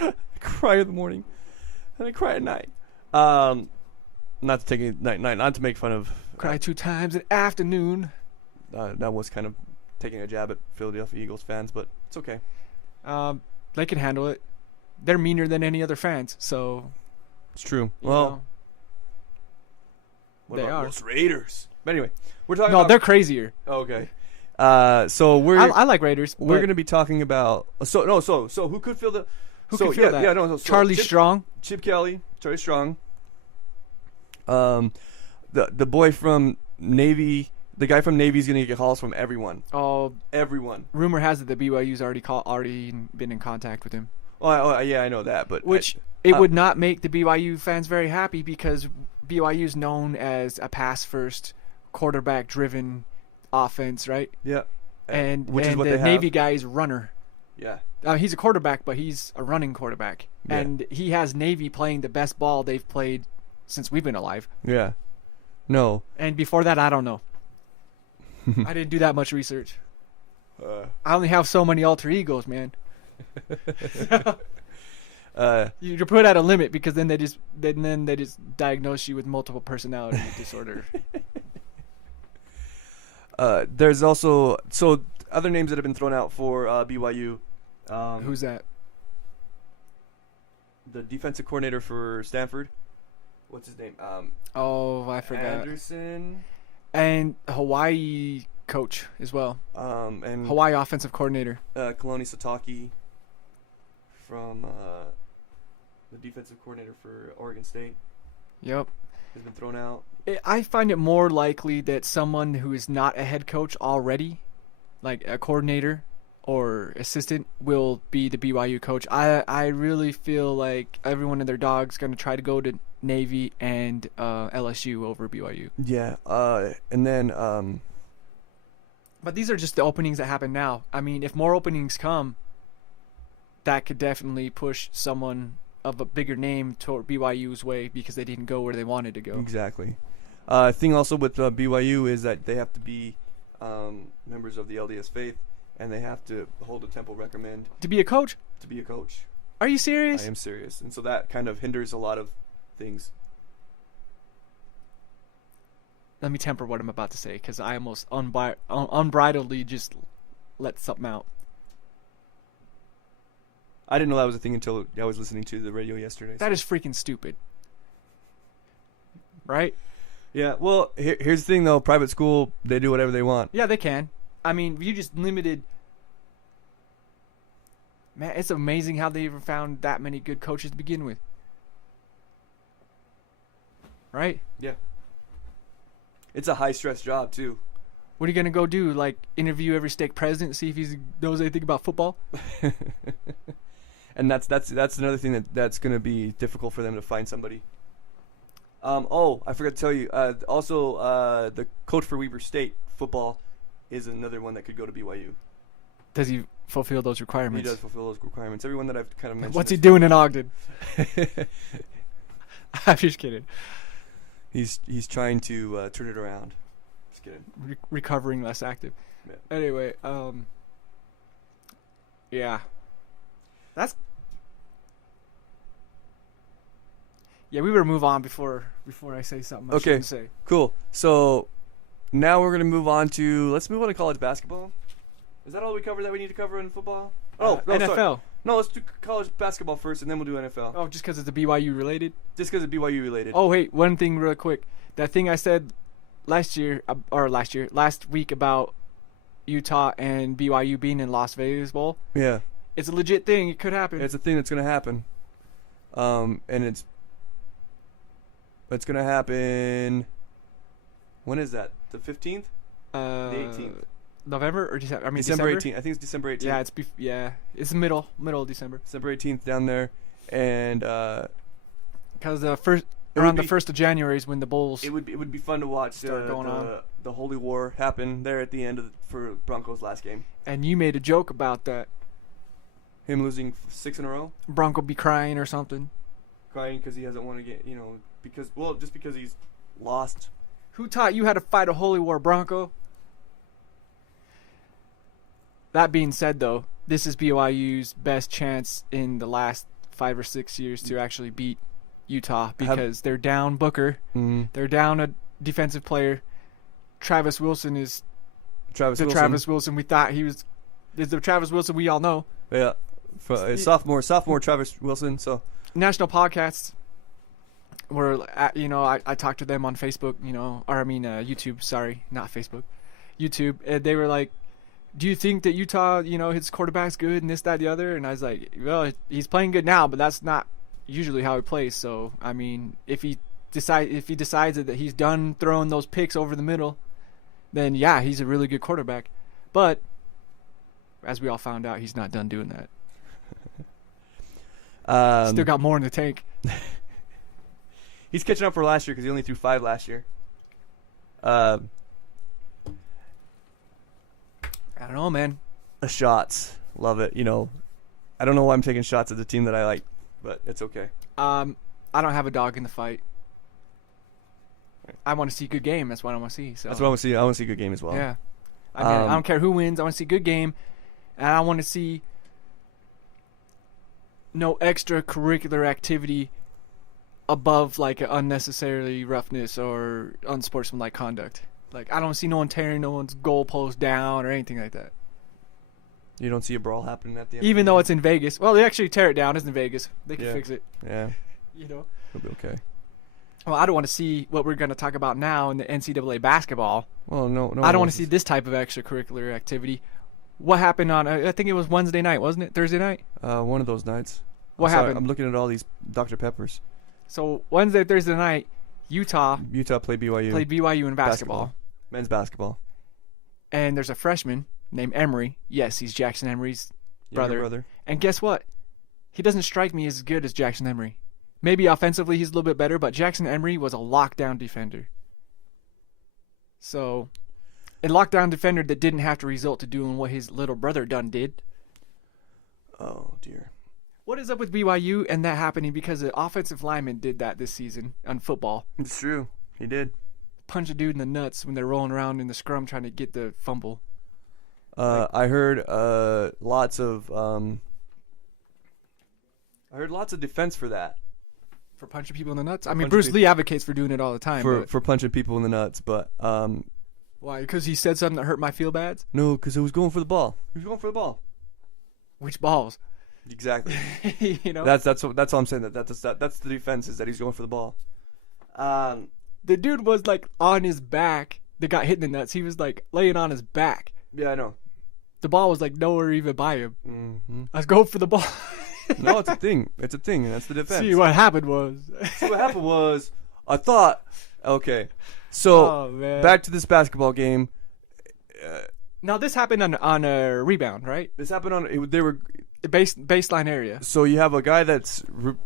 I cry in the morning, and I cry at night. Not to take it not to make fun of. Cry 2 times in the afternoon. That was kind of taking a jab at Philadelphia Eagles fans, but it's okay. They can handle it. They're meaner than any other fans, so. It's true. you Well, know. what they about are. those Raiders? But anyway, we're talking No, about. they're crazier. Okay. So I like Raiders. we're but going to be talking about. So who could fill the? who so can feel yeah, that? yeah, no, so Charlie Chip, Strong. Chip Kelly, Charlie Strong. The boy from Navy, the guy from Navy is going to get calls from everyone. Oh, Everyone. rumor has it that BYU's already been in contact with him. Yeah, I know that, but Which it would not make the BYU fans very happy, because BYU is known as a pass-first, quarterback-driven offense, right? yeah, And which is what the they have. Navy guy is runner. Yeah, He's a quarterback, but he's a running quarterback. Yeah. And he has Navy playing the best ball they've played since we've been alive. yeah. No, And before that, I don't know. I didn't do that much research. I only have so many alter egos, man. You're put at a limit, because then they just diagnose you with multiple personality disorder. there's also other names that have been thrown out for BYU. Who's that? The defensive coordinator for Stanford? What's his name? Oh, I forgot. Anderson. And Hawaii coach as well. And Hawaii offensive coordinator. Kalani Sataki from the defensive coordinator for Oregon State Yep. has been thrown out. I find it more likely that someone who is not a head coach already, like a coordinator or assistant, will be the BYU coach. I really feel like everyone and their dog's going to try to go to Navy and LSU over BYU. Yeah. And then But these are just the openings that happen now. I mean, if more openings come, that could definitely push someone of a bigger name toward BYU's way, because they didn't go where they wanted to go. exactly. Thing also with BYU is that they have to be members of the LDS faith, and they have to hold a temple recommend To be a coach? to be a coach. Are you serious? I am serious, and so that kind of hinders a lot of things. Let me temper what I'm about to say, because I almost unbridledly just let something out. I didn't know that was a thing until I was listening to the radio yesterday. That is freaking stupid. Right? Yeah, well, here's the thing, though. Private school, they do whatever they want. Yeah, they can. I mean, you just limited... Man, it's amazing how they even found that many good coaches to begin with. Right? Yeah. It's a high-stress job, too. What are you going to go do? Like, interview every state president, see if he knows anything about football? And that's another thing that's going to be difficult for them to find somebody. I forgot to tell you. Also, the coach for Weber State football is another one that could go to BYU. Does he fulfill those requirements? He does fulfill those requirements. Everyone that I've kind of mentioned. What's he doing in Ogden? I'm just kidding. He's trying to turn it around. Just kidding. Recovering less active. Yeah. Anyway, yeah. Yeah, we better move on before I say something I shouldn't say. Cool. So now we're gonna move on to college basketball. Is that all we covered that we need to cover in football? No, NFL. Sorry. No, let's do college basketball first, and then we'll do NFL. Oh, just because it's a BYU related? Just because it's BYU related. Oh, wait, one thing real quick. That thing I said last week about Utah and BYU being in Las Vegas Bowl. Yeah. It's a legit thing. It could happen. It's a thing that's gonna happen. And it's gonna happen. When is that? The 15th? The 18th. November or December? I mean December 18th. I think it's December 18th. Yeah, it's the middle of December. December 18th down there, and because the 1st of January is when the bowls. It would be fun to watch the Holy War happen there at the end for Broncos' last game. And you made a joke about that. Him losing 6 in a row. Bronco be crying or something. Crying because he hasn't won a game. Just because he's lost. Who taught you how to fight a holy war, Bronco? That being said, though, this is BYU's best chance in the last 5 or 6 years to actually beat Utah because they're down Booker. Mm-hmm. They're down a defensive player. Travis Wilson is Travis Wilson we thought he was. Is the Travis Wilson we all know. Yeah. Sophomore Travis Wilson. So national podcasts were, I talked to them on Facebook, YouTube. Sorry, not Facebook, YouTube. And they were like, "Do you think that Utah, his quarterback's good and this, that, the other?" And I was like, "Well, he's playing good now, but that's not usually how he plays. So, I mean, if he decides that he's done throwing those picks over the middle, then yeah, he's a really good quarterback. But as we all found out, he's not done doing that. Still got more in the tank. He's catching up for last year because he only threw 5 last year. I don't know, man. Shots. Love it. I don't know why I'm taking shots at the team that I like, but it's okay. I don't have a dog in the fight. I want to see a good game. That's what I want to see. So that's what I want to see. I want to see a good game as well. Yeah. I mean, I don't care who wins. I want to see a good game, and I want to see no extracurricular activity above like unnecessarily roughness or unsportsmanlike conduct. Like I don't see no one tearing no one's goalpost down or anything like that. You don't see a brawl happening at the end. Even though it's in Vegas. Well, they actually tear it down. It's in Vegas. They can fix it. Yeah. It'll be okay. Well, I don't want to see what we're going to talk about now in the NCAA basketball. Well, no. I don't want to see this type of extracurricular activity. What happened on? I think it was Wednesday night, wasn't it? Thursday night. One of those nights. What happened? I'm looking at all these Dr. Peppers. So Wednesday, Thursday night, Utah played BYU. Played BYU in basketball. Men's basketball. And there's a freshman named Emery. Yes, he's Jackson Emery's brother. And guess what? He doesn't strike me as good as Jackson Emery. Maybe offensively he's a little bit better, but Jackson Emery was a lockdown defender. So, a lockdown defender that didn't have to result to doing what his little brother did. Oh, dear. What is up with BYU and that happening? Because the offensive lineman did that this season on football. It's true. He did. Punch a dude in the nuts when they're rolling around in the scrum trying to get the fumble. I heard lots of defense for that. For punching people in the nuts? I mean, Bruce Lee advocates for doing it all the time. For punching people in the nuts, but Why? Because he said something that hurt my feel-bads? No, because he was going for the ball. He was going for the ball. Which balls? Exactly. You know? That's all I'm saying. That's the defense is that he's going for the ball. The dude was like on his back that got hit in the nuts. He was like laying on his back. Yeah, I know. The ball was like nowhere even by him. Mm-hmm. I was going for the ball. No, it's a thing. It's a thing. That's the defense. See, what happened was I thought, okay, so man. back to this basketball game. Now this happened on a rebound, right? This happened on. They were The baseline area. so you have a guy that's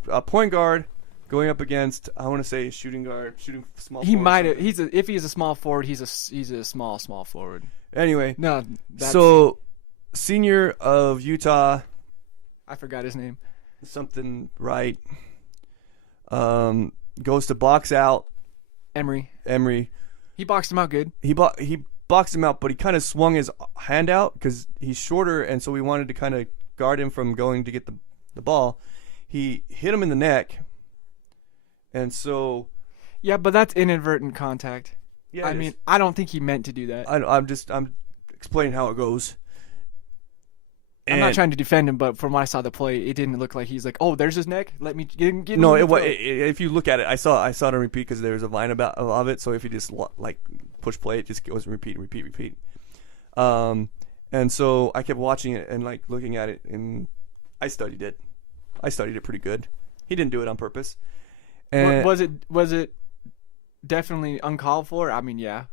a point guard going up against, I want to say, a shooting guard, shooting small. He forward might or have. something. If he's a small forward, he's a small forward. Anyway, No, that's, so senior of Utah, I forgot his name. something right, goes to box out Emery. He boxed him out good. He boxed him out, but he kind of swung his hand out because he's shorter, and so we wanted to kind of guard him from going to get the ball. He hit him in the neck, and so Yeah, but that's inadvertent contact. yeah, I mean, I don't think he meant to do that. I'm explaining how it goes. I'm not trying to defend him, but from when I saw the play, it didn't look like he's like, oh, there's his neck. Let me get No, him. if you look at it, I saw it on repeat because there's a line of it. So if you just like push play, it just goes repeat. And so I kept watching it and like looking at it, and I studied it. I studied it pretty good. He didn't do it on purpose. And was it definitely uncalled for? I mean, yeah.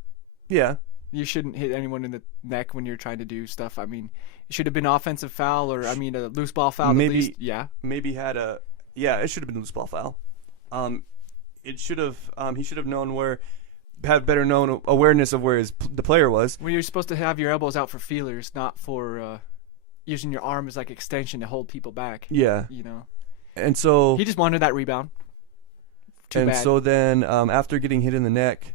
Yeah. You shouldn't hit anyone in the neck when you're trying to do stuff. I mean, it should have been offensive foul or, I mean, a loose ball foul Maybe, at least. Yeah. Maybe had a... Yeah, it should have been a loose ball foul. It should have... he should have known where... Had better known awareness of where the player was. Well, you're supposed to have your elbows out for feelers, not for using your arm as like extension to hold people back. Yeah. You know. And so... He just wanted that rebound. Too bad. So then after getting hit in the neck...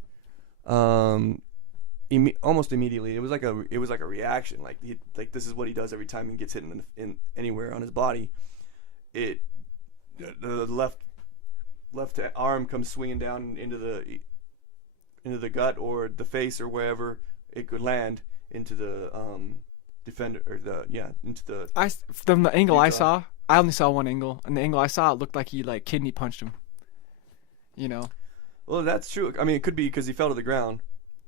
almost immediately, it was like a reaction. Like this is what he does every time he gets hit in anywhere on his body. The left arm comes swinging down into the gut or the face or wherever it could land into the defender or into the. From the angle Utah. I saw, I only saw one angle, and the angle I saw, it looked like he like kidney punched him. You know. Well, that's true. I mean, it could be because he fell to the ground.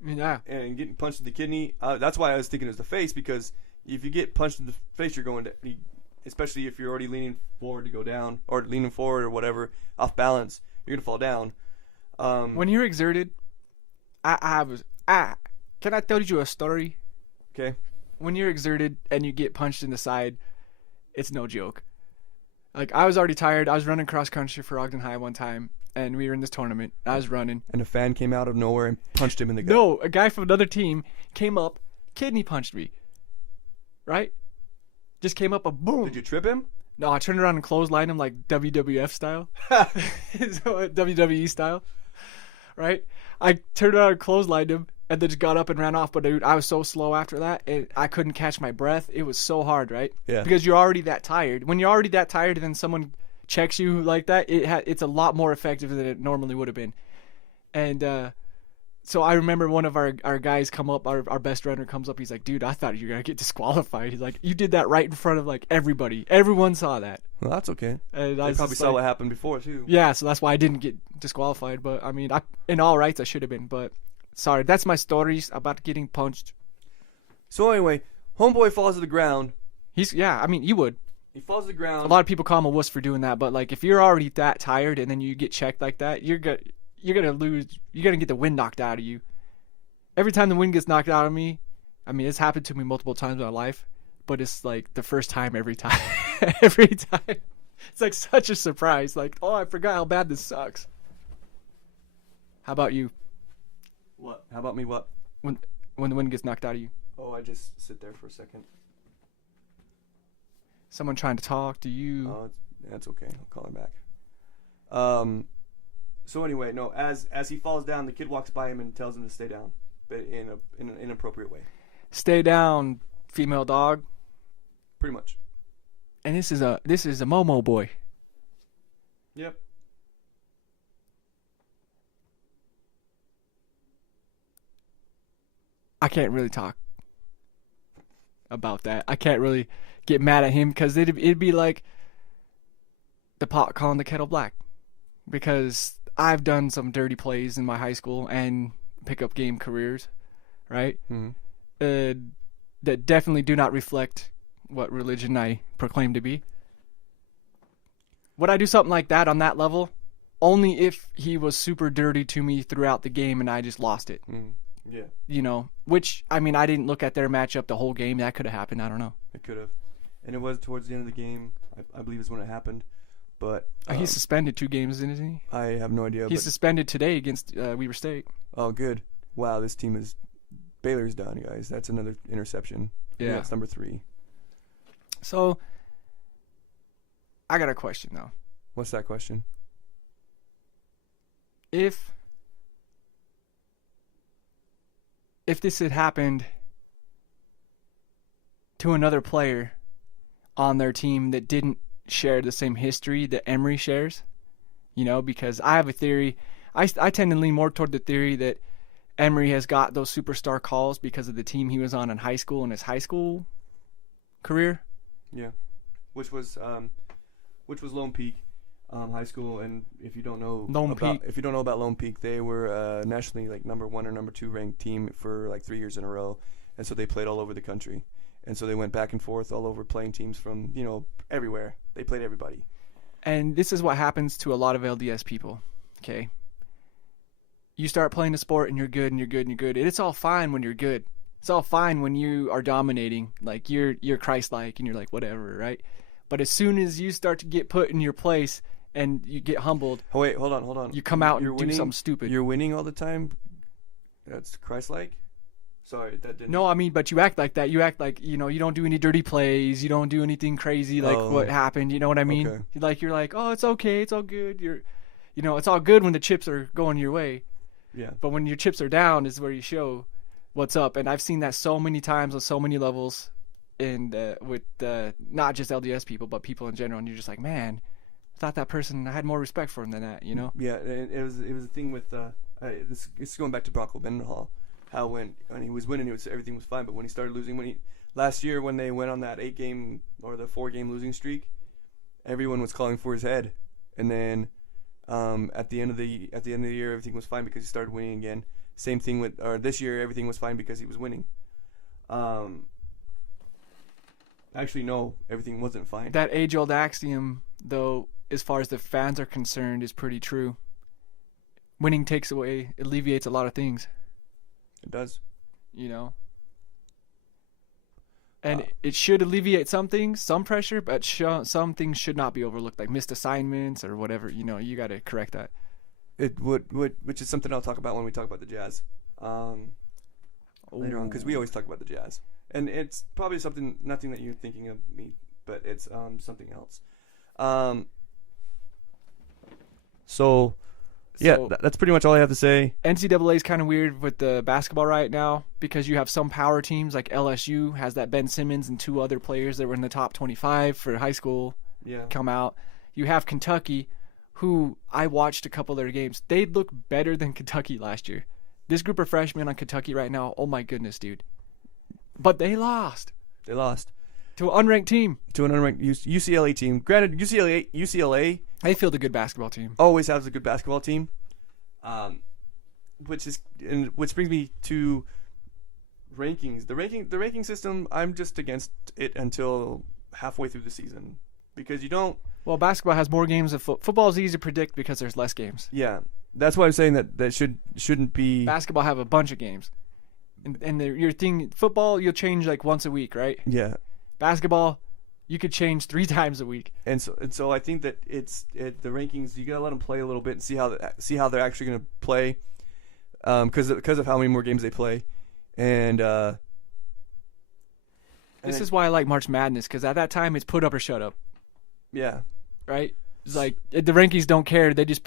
Yeah. And getting punched in the kidney. That's why I was thinking it was the face, because if you get punched in the face, you're going to, especially if you're already leaning forward to go down, or leaning forward or whatever, off balance, you're going to fall down. When you're exerted, can I tell you a story? Okay. When you're exerted and you get punched in the side, it's no joke. Like, I was already tired. I was running cross country for Ogden High one time, and we were in this tournament. I was running. And a fan came out of nowhere and punched him in the gut. No, a guy from another team came up, kidney punched me. Right? Just came up, a boom. Did you trip him? No, I turned around and clotheslined him like WWF style. So, WWE style. Right? I turned around and clotheslined him, and then just got up and ran off. But dude, I was so slow after that, and I couldn't catch my breath. It was so hard, right? Yeah. Because you're already that tired. When you're already that tired, and then someone checks you like that, it's a lot more effective than it normally would have been. And so I remember one of our guys come up, our best runner comes up. He's like, dude, I thought you were going to get disqualified. He's like, you did that right in front of like everybody. Everyone saw that. Well, that's okay. And I probably saw what happened before, too. Yeah, so that's why I didn't get disqualified. But, I mean, in all rights, I should have been. But, sorry, that's my stories about getting punched. So, anyway, homeboy falls to the ground. I mean, you would. He falls to the ground. A lot of people call him a wuss for doing that. But, like, if you're already that tired and then you get checked like that, you're going to lose. You're going to get the wind knocked out of you. Every time the wind gets knocked out of me, I mean, it's happened to me multiple times in my life, but it's like the first time every time. Every time. It's like such a surprise. Like, oh, I forgot how bad this sucks. How about you? What? How about me what? When the wind gets knocked out of you? Oh, I just sit there for a second. Someone trying to talk to you. Oh, that's okay. I'll call him back. So anyway, no. As he falls down, the kid walks by him and tells him to stay down, but in an inappropriate way. Stay down, female dog. Pretty much. And this is a Momo boy. Yep. I can't really talk about that. I can't really get mad at him because it'd be like the pot calling the kettle black, because I've done some dirty plays in my high school and pickup game careers, right? Mm-hmm. That definitely do not reflect what religion I proclaim to be. Would I do something like that on that level? Only if he was super dirty to me throughout the game and I just lost it. Mm-hmm. Yeah. You know, which, I mean, I didn't look at their matchup the whole game. That could have happened. I don't know. It could have. And it was towards the end of the game, I believe is when it happened. But he's suspended 2 games, isn't he? I have no idea. He's suspended today against Weber State. Oh, good. Wow, this team is... Baylor's done, guys. That's another interception. Yeah. That's number 3. So, I got a question, though. What's that question? If this had happened to another player on their team that didn't share the same history that Emory shares, you know, because I have a theory. I tend to lean more toward the theory that Emory has got those superstar calls because of the team he was on in high school and his high school career. Yeah, which was Lone Peak High School, and if you don't know about Lone Peak, they were nationally like number 1 or number 2 ranked team for like 3 years in a row, and so they played all over the country, and so they went back and forth all over, playing teams from everywhere. They played everybody. And this is what happens to a lot of LDS people. Okay, you start playing the sport and you're good and you're good and you're good. And it's all fine when you're good. It's all fine when you are dominating, like you're Christ-like and you're like whatever, right? But as soon as you start to get put in your place and you get humbled, oh wait, hold on. You come out and do something stupid. You're winning all the time. That's Christ-like. Sorry, that didn't. No, I mean, but you act like that. You act like you don't do any dirty plays. You don't do anything crazy like what happened. You know what I mean? Okay. You're like, oh, it's okay, it's all good. It's all good when the chips are going your way. Yeah. But when your chips are down is where you show what's up. And I've seen that so many times on so many levels, and with not just LDS people, but people in general. And you're just like, man, I thought that person, I had more respect for him than that, you know? Yeah, it was a thing with this going back to Bronco Mendenhall, how when he was winning, everything was fine, but when he started losing, last year when they went on that 8-game or the 4-game losing streak, everyone was calling for his head, and then at the end of the year, everything was fine because he started winning again. Same thing this year, everything was fine because he was winning. Actually, no, everything wasn't fine. That age-old axiom, though, as far as the fans are concerned, is pretty true. Winning alleviates a lot of things. It does. And it should alleviate some things, some pressure, but some things should not be overlooked, like missed assignments or whatever. You got to correct that. It would, which is something I'll talk about when we talk about the Jazz later on, because we always talk about the Jazz, and it's probably nothing that you're thinking of me, but it's something else. So that's pretty much all I have to say. NCAA is kind of weird with the basketball right now because you have some power teams like LSU has that Ben Simmons and 2 other players that were in the top 25 for high school come out. You have Kentucky, who I watched a couple of their games. They look better than Kentucky last year. This group of freshmen on Kentucky right now, oh my goodness, dude. But they lost. They lost. To an unranked team. To an unranked UCLA team. Granted, UCLA they field a good basketball team. Always has a good basketball team. Which brings me to rankings. The ranking system, I'm just against it until halfway through the season. Because you don't... Well, basketball has more games than football is easy to predict because there's less games. Yeah. That's why I'm saying that shouldn't be... Basketball have a bunch of games. And your thing... Football, you'll change like once a week, right? Yeah. Basketball, you could change 3 times a week. And so I think that the rankings, you gotta let them play a little bit and see how they're actually gonna play, because of how many more games they play, and this is why I like March Madness, because at that time it's put up or shut up. Yeah. Right. It's like the rankings don't care. They just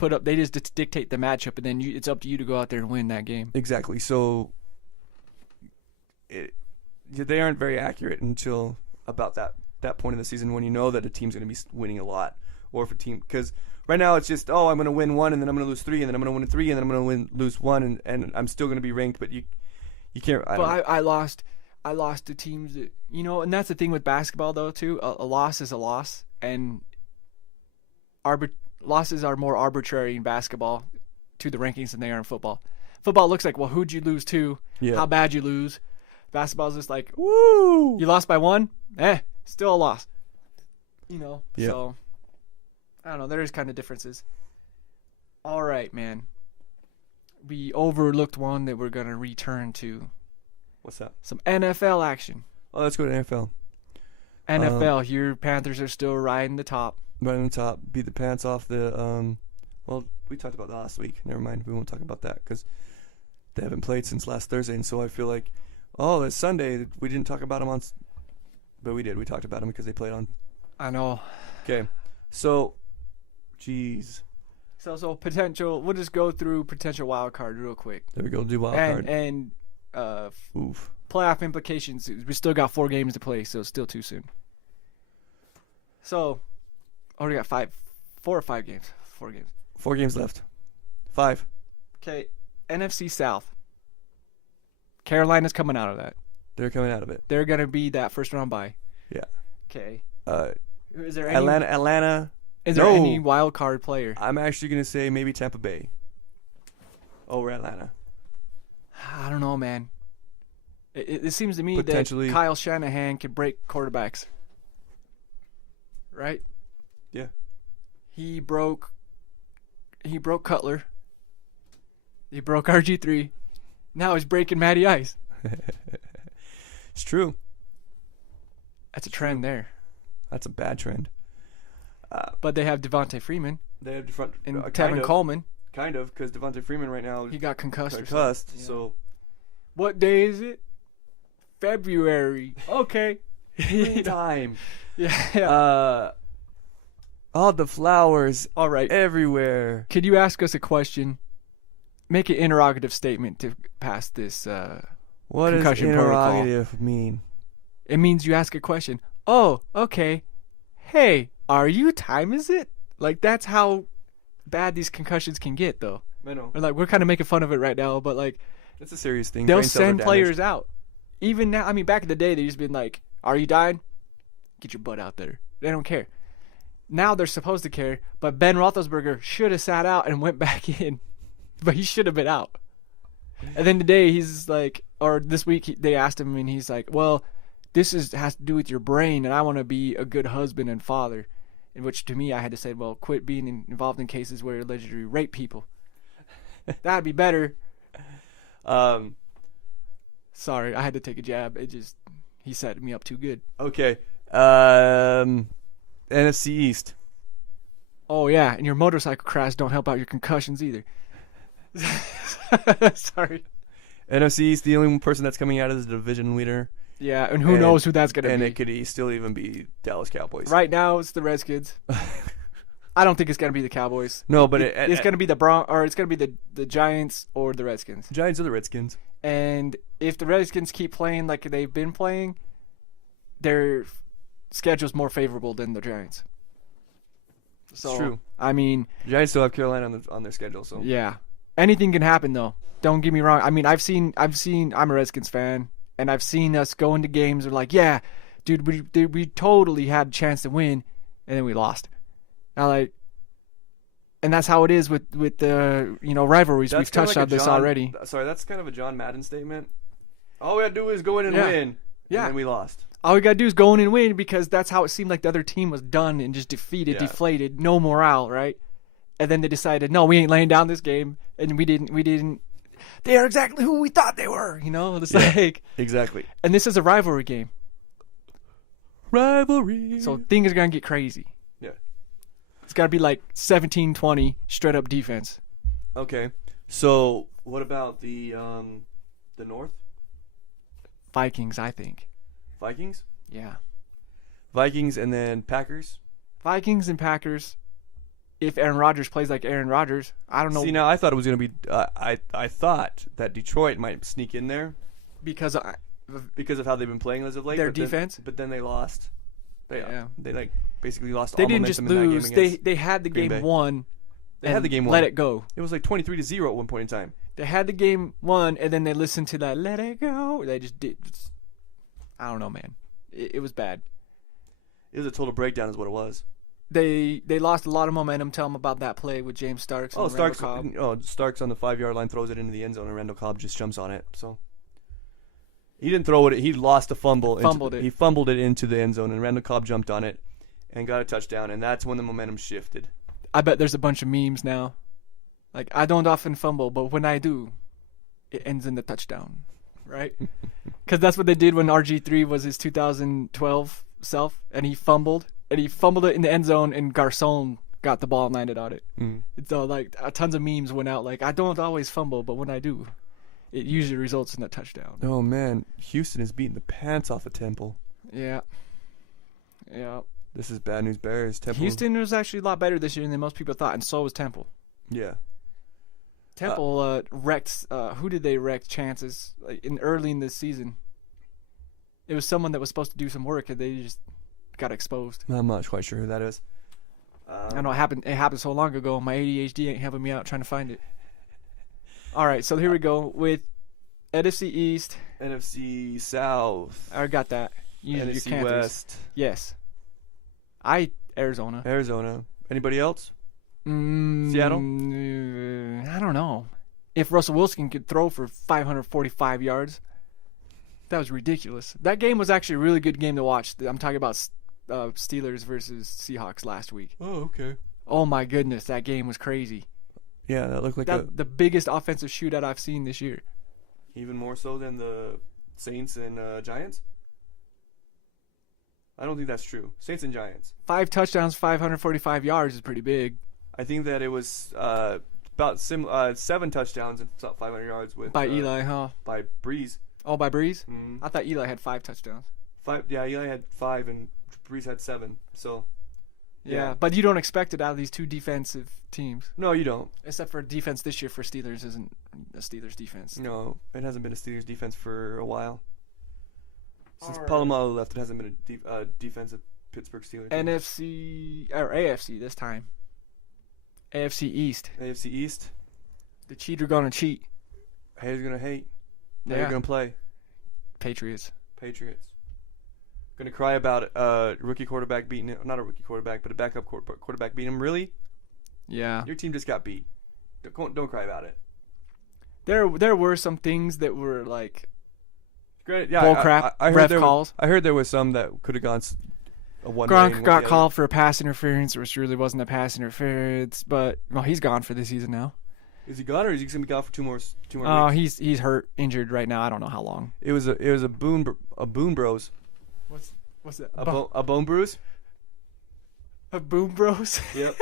dictate the matchup, and then it's up to you to go out there and win that game. Exactly. So they aren't very accurate until about that point in the season when you know that a team's going to be winning a lot, or if a team, because right now it's just I'm going to win 1 and then I'm going to lose 3 and then I'm going to win 3 and then I'm going to lose 1 and I'm still going to be ranked, but you You can't. But I lost to teams that, and that's the thing with basketball though too. A loss is a loss, and losses are more arbitrary in basketball to the rankings than they are in football. Football looks like, well, who'd you lose to? Yeah. How bad you lose? Basketball's just like, woo! You lost by 1? Still a loss. Yeah. So I don't know. There's kind of differences. All right, man. We overlooked one that we're gonna return to. What's that? Some NFL action. Oh, let's go to NFL. NFL, your Panthers are still riding the top. Right on the top, beat the pants off the. Well, we talked about that last week. Never mind, we won't talk about that because they haven't played since last Thursday, and so I feel like, it's Sunday. We didn't talk about them but we did. We talked about them because they played on. I know. Okay, so, jeez. So potential. We'll just go through potential wild card real quick. There we go. Do wild card. And oof. Playoff implications. We still got 4 games to play, so it's still too soon. So, already got 4 or 5 games. 4 games. 4 games left. 5. Okay, NFC South. Carolina's coming out of that. They're coming out of it. They're gonna be that first round bye. Yeah. Okay. Is there Atlanta. Is there any wild card player? I'm actually gonna say maybe Tampa Bay over Atlanta. I don't know, man. It seems to me that Kyle Shanahan can break quarterbacks. Right? Yeah. He broke Cutler. He broke RG3. Now he's breaking Matty Ice. It's true. That's a trend there. That's a bad trend. But they have Devontae Freeman. They have and Tevin Coleman. Kind of, because Devontae Freeman right now he got concussed. Yeah. So what day is it? February. Okay. Time. Yeah. All the flowers. All right. Everywhere. Could you ask us a question? Make an interrogative statement to pass this what concussion does interrogative protocol. Mean? It means you ask a question. Oh, okay. Hey, are you? Time is it? Like, that's how bad these concussions can get, though. I know. Or like, we're kind of making fun of it right now, but like, it's a serious thing. They'll send players out. Even now, I mean, back in the day, they just been like, "Are you dying? Get your butt out there." They don't care. Now they're supposed to care, but Ben Roethlisberger should have sat out and went back in, but he should have been out. And then today he's like, or this week they asked him, and he's like, "Well, this has to do with your brain, and I want to be a good husband and father." In which, to me, I had to say, "Well, quit being involved in cases where you allegedly rape people. That'd be better." Sorry, I had to take a jab. He set me up too good. Okay. NFC East. Oh yeah, and your motorcycle crash don't help out your concussions either. Sorry. NFC East, the only person that's coming out is the division leader. Yeah, and who knows who that's gonna be? And it could still even be Dallas Cowboys. Right now, it's the Redskins. I don't think it's gonna be the Cowboys. No, but it's gonna be it's gonna be the Giants or the Redskins. Giants or the Redskins. And if the Redskins keep playing like they've been playing, their schedule's more favorable than the Giants. So, it's true. I mean, the Giants still have Carolina on their schedule, so yeah, anything can happen though. Don't get me wrong. I mean, I've seen. I'm a Redskins fan, and I've seen us go into games. They're like, yeah, dude, we totally had a chance to win, and then we lost. Now, like, and that's how it is with the rivalries. We've touched on this already. Sorry, that's kind of a John Madden statement. All we had to do is go in and win. Yeah. And then we lost. All we got to do is go in and win because that's how it seemed like the other team was done and just defeated, deflated, no morale, right? And then they decided, no, we ain't laying down this game, and we didn't. They are exactly who we thought they were, It's like exactly. And this is a rivalry game. Rivalry. So things are gonna get crazy. Yeah. It's got to be like 17-20 straight up defense. Okay. So what about the North? Vikings, I think. Vikings? Yeah. Vikings and then Packers? Vikings and Packers. If Aaron Rodgers plays like Aaron Rodgers, I don't know. See, now I thought it was going to be I thought that Detroit might sneak in there because of how they've been playing as of late. Their defense? But then they lost. They like basically lost they all didn't just lose. They had the game won. They had the game won. Let it go. It was like 23-0 at one point in time. They had the game won, and then they listened to that "Let It Go." They just did. I don't know, man. It was bad. It was a total breakdown, is what it was. They lost a lot of momentum. Tell them about that play with James Starks. Oh, and Randall Cobb. Starks on the 5-yard line throws it into the end zone, and Randall Cobb just jumps on it. So he didn't throw it. He lost a fumble. He fumbled it into the end zone, and Randall Cobb jumped on it and got a touchdown, and that's when the momentum shifted. I bet there's a bunch of memes now. Like, I don't often fumble, but when I do, it ends in the touchdown, right? Because that's what they did when RG3 was his 2012 self, and he fumbled it in the end zone, and Garcon got the ball and landed on it. So, like, tons of memes went out, like, I don't always fumble, but when I do, it usually results in a touchdown. Oh, man. Houston is beating the pants off of Temple. Yeah. This is bad news bears. Temple. Houston was actually a lot better this year than most people thought, and so was Temple. Yeah. Temple wrecked. Who did they wreck chances early in this season? It was someone that was supposed to do some work, and they just got exposed. I'm not quite sure who that is. I know it happened so long ago. My ADHD ain't helping me out trying to find it. All right, so here we go with NFC East, NFC South. I got that. NFC West. Yes. Arizona. Anybody else? Seattle? I don't know. If Russell Wilson could throw for 545 yards, that was ridiculous. That game was actually a really good game to watch. I'm talking about Steelers versus Seahawks last week. Oh, okay. Oh, my goodness. That game was crazy. Yeah, that looked like the biggest offensive shootout I've seen this year. Even more so than the Saints and Giants? I don't think that's true. Saints and Giants. 5 touchdowns, 545 yards is pretty big. I think that it was about 7 touchdowns and 500 yards with by Eli, huh? By Breeze. Oh, by Breeze? Mm-hmm. I thought Eli had 5 touchdowns. 5? Yeah, Eli had 5 and Breeze had 7. So. Yeah, but you don't expect it out of these two defensive teams. No, you don't. Except for defense this year for Steelers isn't a Steelers defense. No, it hasn't been a Steelers defense for a while. Since Palomalu left, it hasn't been a defensive Pittsburgh Steelers team. NFC or AFC this time. AFC East. AFC East. The cheater gonna cheat. Haters gonna hate. Now Yeah. you're gonna play. Patriots. Gonna cry about rookie quarterback beating him. Not a rookie quarterback, but a backup quarterback beating him. Really? Yeah. Your team just got beat. Don't cry about it. There were some things that were like Great. Yeah, bull crap. I ref heard calls. I heard there was some that could have gone a one way. Gronk got called for a pass interference, which really wasn't a pass interference. But well, he's gone for the season now. Is he gone, or is he gonna be gone for two more Oh, weeks? he's hurt, injured right now. I don't know how long. It was a boon bros. What's that? A bone bruise. A boom bros. Yep.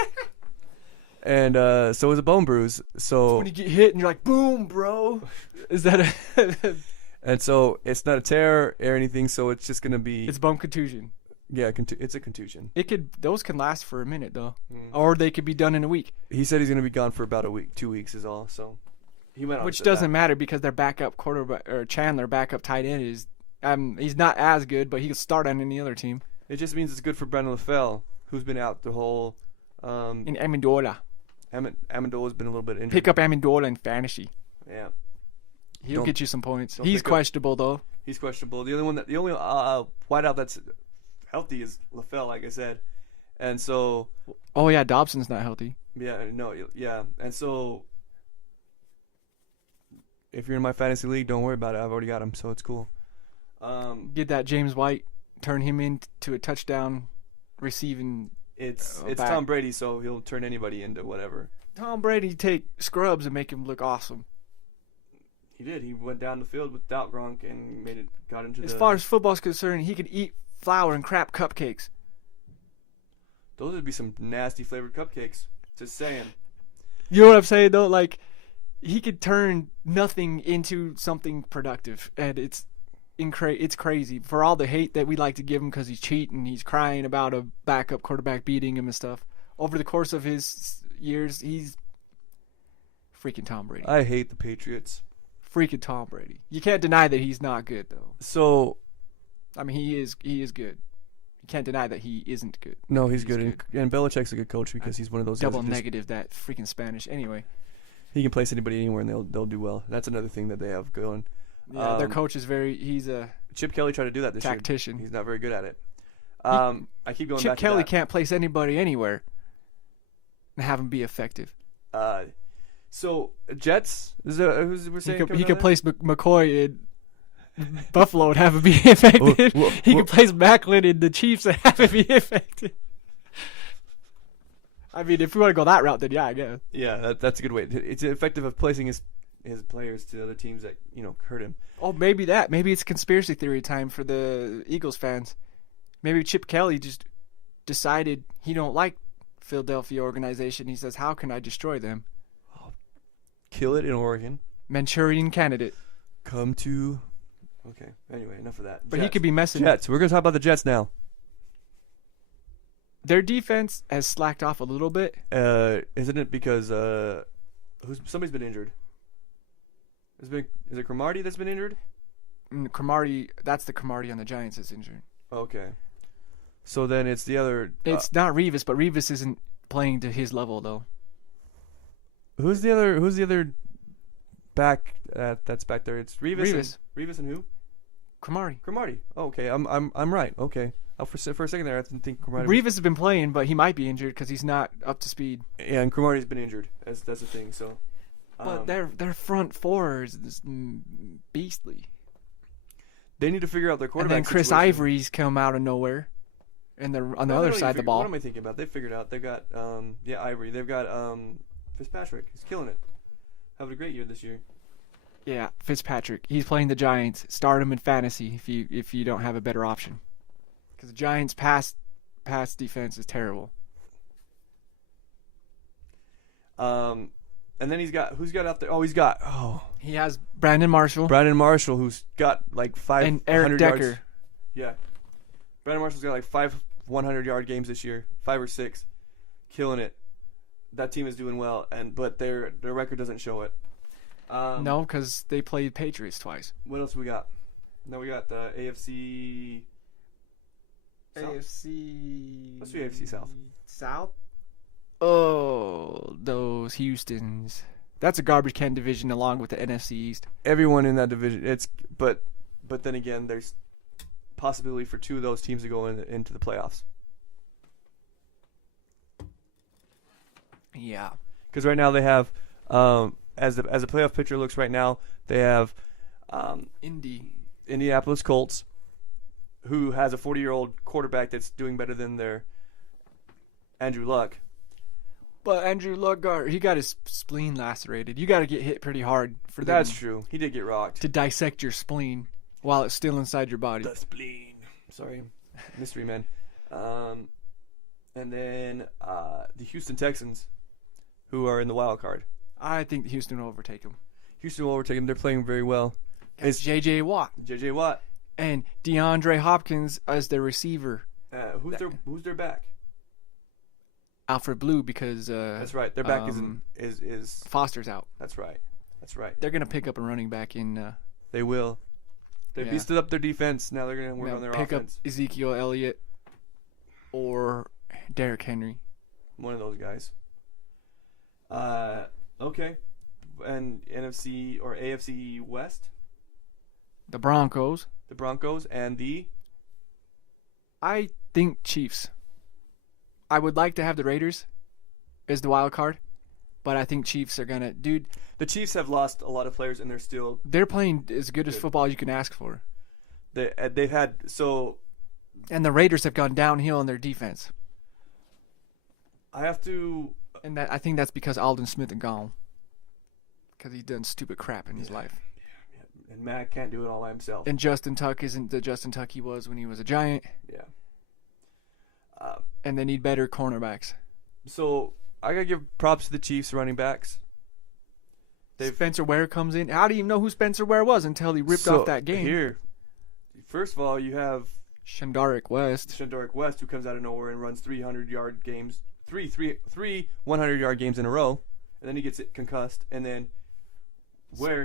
And so it was a bone bruise. So when you get hit and you're like, boom, bro. Is that a? And so it's not a tear or anything. So it's just gonna be. It's bone contusion. Yeah, it's a contusion. Those can last for a minute though, or they could be done in a week. He said he's gonna be gone for about a week, 2 weeks is all. So he went on. Which doesn't matter because their backup quarterback or Chandler backup tight end is, he's not as good, but he can start on any other team. It just means it's good for Brendan LaFell, who's been out the whole. In Amendola. Amendola's been a little bit injured. Pick up Amendola in fantasy. Yeah. He'll get you some points. He's questionable though. He's questionable. The only wideout that's healthy is LaFell, like I said, and so. Oh yeah, Dobson's not healthy. Yeah, no, yeah, and so. If you're in my fantasy league, don't worry about it. I've already got him, so it's cool. Get that James White, turn him into a touchdown receiving. It's Tom Brady, so he'll turn anybody into whatever. Tom Brady take scrubs and make him look awesome. He did. He went down the field without Gronk and got into As far as football's concerned, he could eat flour and crap cupcakes. Those would be some nasty flavored cupcakes. Just saying. You know what I'm saying though? Like, he could turn nothing into something productive, and it's crazy for all the hate that we like to give him because he's cheating. He's crying about a backup quarterback beating him and stuff. Over the course of his years, he's freaking Tom Brady. I hate the Patriots. Freaking Tom Brady. You can't deny that he's not good though. So, I mean, he is good. You can't deny that he isn't good. No, he's good. And Belichick's a good coach because he's one of those double negative that freaking Spanish. Anyway, He can place anybody anywhere, and they'll do well. That's another thing that they have going. Yeah, their coach is he's a Chip Kelly tried to do that this tactician. year. He's not very good at it. I keep going Chip back Kelly to that. can't place anybody anywhere and have him be effective. So Jets, is that who's we're saying? He could place McCoy in Buffalo and have him be effective. He could place Macklin in the Chiefs and have him be effective. I mean, if we want to go that route, then yeah, I guess. Yeah, that's a good way. It's effective of placing his players to other teams that hurt him. Oh, maybe that. Maybe it's conspiracy theory time for the Eagles fans. Maybe Chip Kelly just decided he don't like Philadelphia organization. He says, "How can I destroy them?" Kill it in Oregon. Manchurian candidate. Come to. Okay. Anyway, enough of that. But Jets. he could be messing. Jets. We're gonna talk about the Jets now. Their defense has slacked off a little bit. Isn't it because somebody's been injured? Is it Cromartie that's been injured? Cromartie, that's the Cromartie on the Giants is injured. Okay. So then it's the other. It's not Revis, but Revis isn't playing to his level though. Who's the other back that's back there? It's Revis. Revis and who? Cromartie. Oh, okay. I'm right. Okay. For a second there, I didn't think Cromartie. Revis has been playing, but he might be injured because he's not up to speed. Yeah, and Cromartie's been injured. That's the thing. So. But their front four is beastly. They need to figure out their quarterback. And then Chris situation. Ivory's come out of nowhere, and they're on the other side of the ball. What am I thinking about? They figured out. They've got Ivory. They've got Fitzpatrick. He's killing it. Having a great year this year. Yeah, Fitzpatrick. He's playing the Giants. Start him in fantasy if you don't have a better option, because the Giants' pass defense is terrible. And then who's got out there? He has Brandon Marshall. Who's got like 500 and Eric Decker. yards. Yeah. Brandon Marshall's got like 5 100-yard games this year, 5 or 6, killing it. That team is doing well, but their record doesn't show it. No, because they played Patriots twice. What else we got? No, we got the AFC. AFC. Let's do AFC South. South. Oh, those Houstons. That's a garbage can division along with the NFC East. Everyone in that division. But then again, there's possibility for 2 of those teams to go into the playoffs. Yeah. Because right now they have, as the playoff picture looks right now, they have Indianapolis Colts, who has a 40-year-old quarterback that's doing better than their Andrew Luck. But Andrew Luck got his spleen lacerated. You got to get hit pretty hard for that. That's true. He did get rocked. To dissect your spleen while it's still inside your body. The spleen. Sorry. Mystery man. And then the Houston Texans, who are in the wild card. I think Houston will overtake them. Houston will overtake them. They're playing very well. It's J.J. Watt. J.J. Watt. And DeAndre Hopkins as their receiver. Who's their back? Alfred Blue, because that's right. Their back is Foster's out. That's right. They're gonna pick up a running back in. They will. They beasted up their defense. Now they're gonna work on their pick offense. Up Ezekiel Elliott or Derrick Henry. One of those guys. Okay. And NFC or AFC West. The Broncos. And the. I think Chiefs. I would like to have the Raiders as the wild card, but I think Chiefs are gonna. Dude, the Chiefs have lost a lot of players, and they're playing as good as football you can ask for. They've had so. And the Raiders have gone downhill in their defense. I have to. And I think that's because Aldon Smith is gone. Because he's done stupid crap in his life. Yeah. And Matt can't do it all by himself. And Justin Tuck isn't the Justin Tuck he was when he was a Giant. Yeah. And they need better cornerbacks. So I gotta give props to the Chiefs running backs. Spencer Ware comes in. How do you know who Spencer Ware was until he ripped off that game? Here, first of all, you have Shandarick West, who comes out of nowhere and runs 300-yard games, three 100-yard games in a row, and then he gets it concussed, and then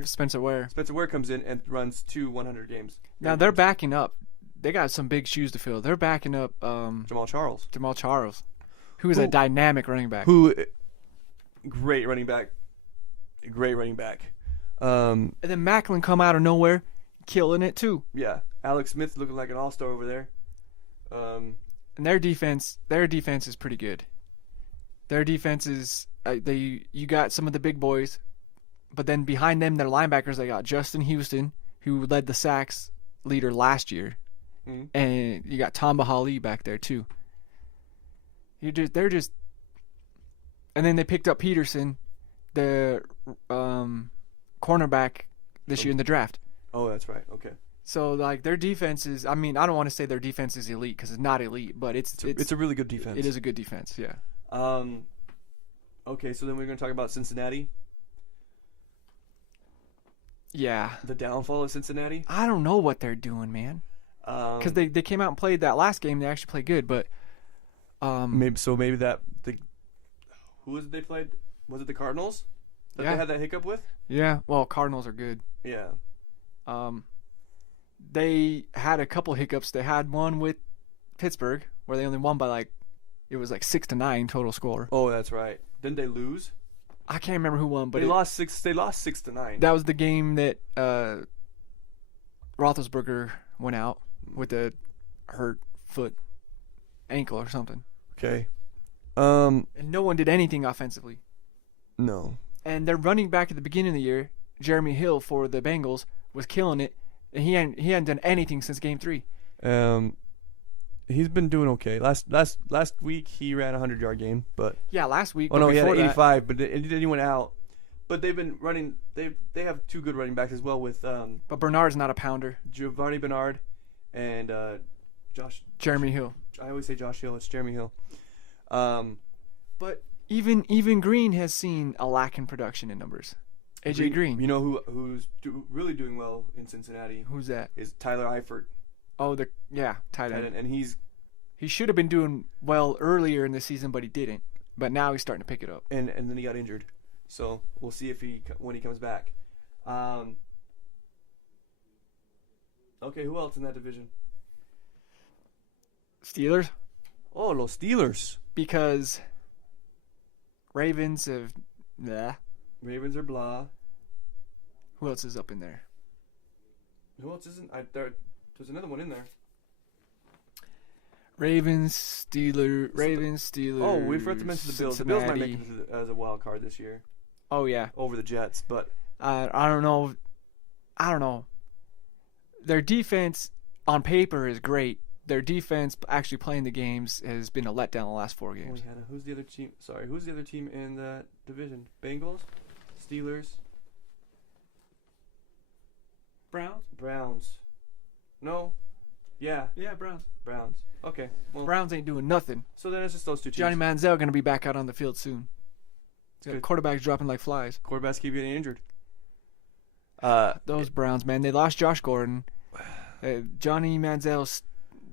Spencer Ware comes in and runs 2 100 games. Now they're backing up. They got some big shoes to fill. They're backing up Jamal Charles, who is a dynamic running back. Great running back great running back. And then Macklin come out of nowhere, killing it too. Yeah, Alex Smith looking like an all-star over there. And their defense is pretty good. Their defense is you got some of the big boys, but then behind them, their linebackers, they got Justin Houston, who led the sacks leader last year, and you got Tom Bahali back there too. They're just, and then they picked up Peterson, the cornerback this year in the draft. Oh, that's right. Okay. So like their defense is, I mean, I don't want to say their defense is elite because it's not elite, but it's a really good defense. It is a good defense, yeah. Okay, so then we're going to talk about Cincinnati. Yeah. The downfall of Cincinnati. I don't know what they're doing, man. Because they came out and played that last game. They actually played good, but maybe that who was it they played? Was it the Cardinals that they had that hiccup with? Yeah. Well, Cardinals are good. Yeah. They had a couple hiccups. They had one with Pittsburgh where they only won by it was 6-9 total score. Oh, that's right. Didn't they lose? I can't remember who won, but they lost 6-9. That was the game that Roethlisberger went out with a hurt foot, ankle or something. Okay. And no one did anything offensively. No. And their running back at the beginning of the year, Jeremy Hill for the Bengals, was killing it, and he hadn't done anything since Game 3. He's been doing okay. Last week he ran a 100-yard game, but last week. Oh no, he had 85, but he went out. But they've been running. They have two good running backs as well with. But Bernard's not a pounder. Giovanni Bernard, and Jeremy Hill. I always say Josh Hill. It's Jeremy Hill. But even Green has seen a lack in production in numbers. AJ Green. You know who's really doing well in Cincinnati? Who's that? Is Tyler Eifert. Oh, tight end. And he should have been doing well earlier in the season, but he didn't. But now he's starting to pick it up. And then he got injured, so we'll see when he comes back. Okay, who else in that division? Steelers. Oh, los Steelers. Because Ravens have Ravens are blah. Who else is up in there? Who else isn't? There's another one in there. Ravens, Steelers. Oh, we forgot to mention the Bills. Cincinnati. The Bills might make it as a wild card this year. Oh yeah, over the Jets, but I don't know. Their defense on paper is great. Their defense actually playing the games has been a letdown the last 4 games. Oh, who's the other team? Sorry, who's the other team in that division? Bengals, Steelers, Browns. No. Yeah, Browns. Okay. Well, Browns ain't doing nothing. So then it's just those two teams. Johnny Manziel going to be back out on the field soon. Quarterbacks dropping like flies. Quarterbacks keep getting injured. Those Browns, man. They lost Josh Gordon. Johnny Manziel's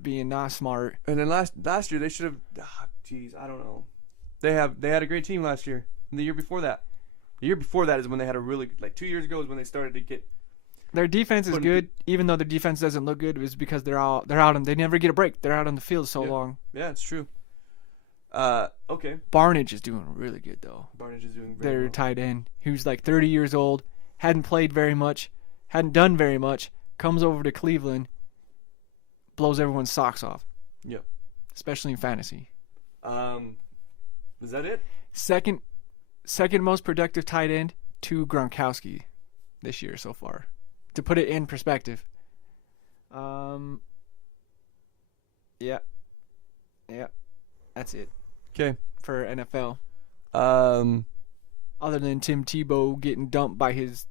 being not smart. And then last year they should have. I don't know. They had a great team last year. And the year before that. The year before that is when they had a really 2 years ago is when they started to get. Their defense is good, even though their defense doesn't look good. It's because they're out and they never get a break. They're out on the field so long. Yeah, it's true. Okay. Barnage is doing really good though. Barnage is doing very well. Their tight end, who's 30 years old, hadn't played very much, hadn't done very much, comes over to Cleveland, blows everyone's socks off. Yep. Especially in fantasy. Is that it? Second most productive tight end to Gronkowski this year so far. To put it in perspective. Yeah. That's it. Okay. For NFL. Other than Tim Tebow getting dumped by his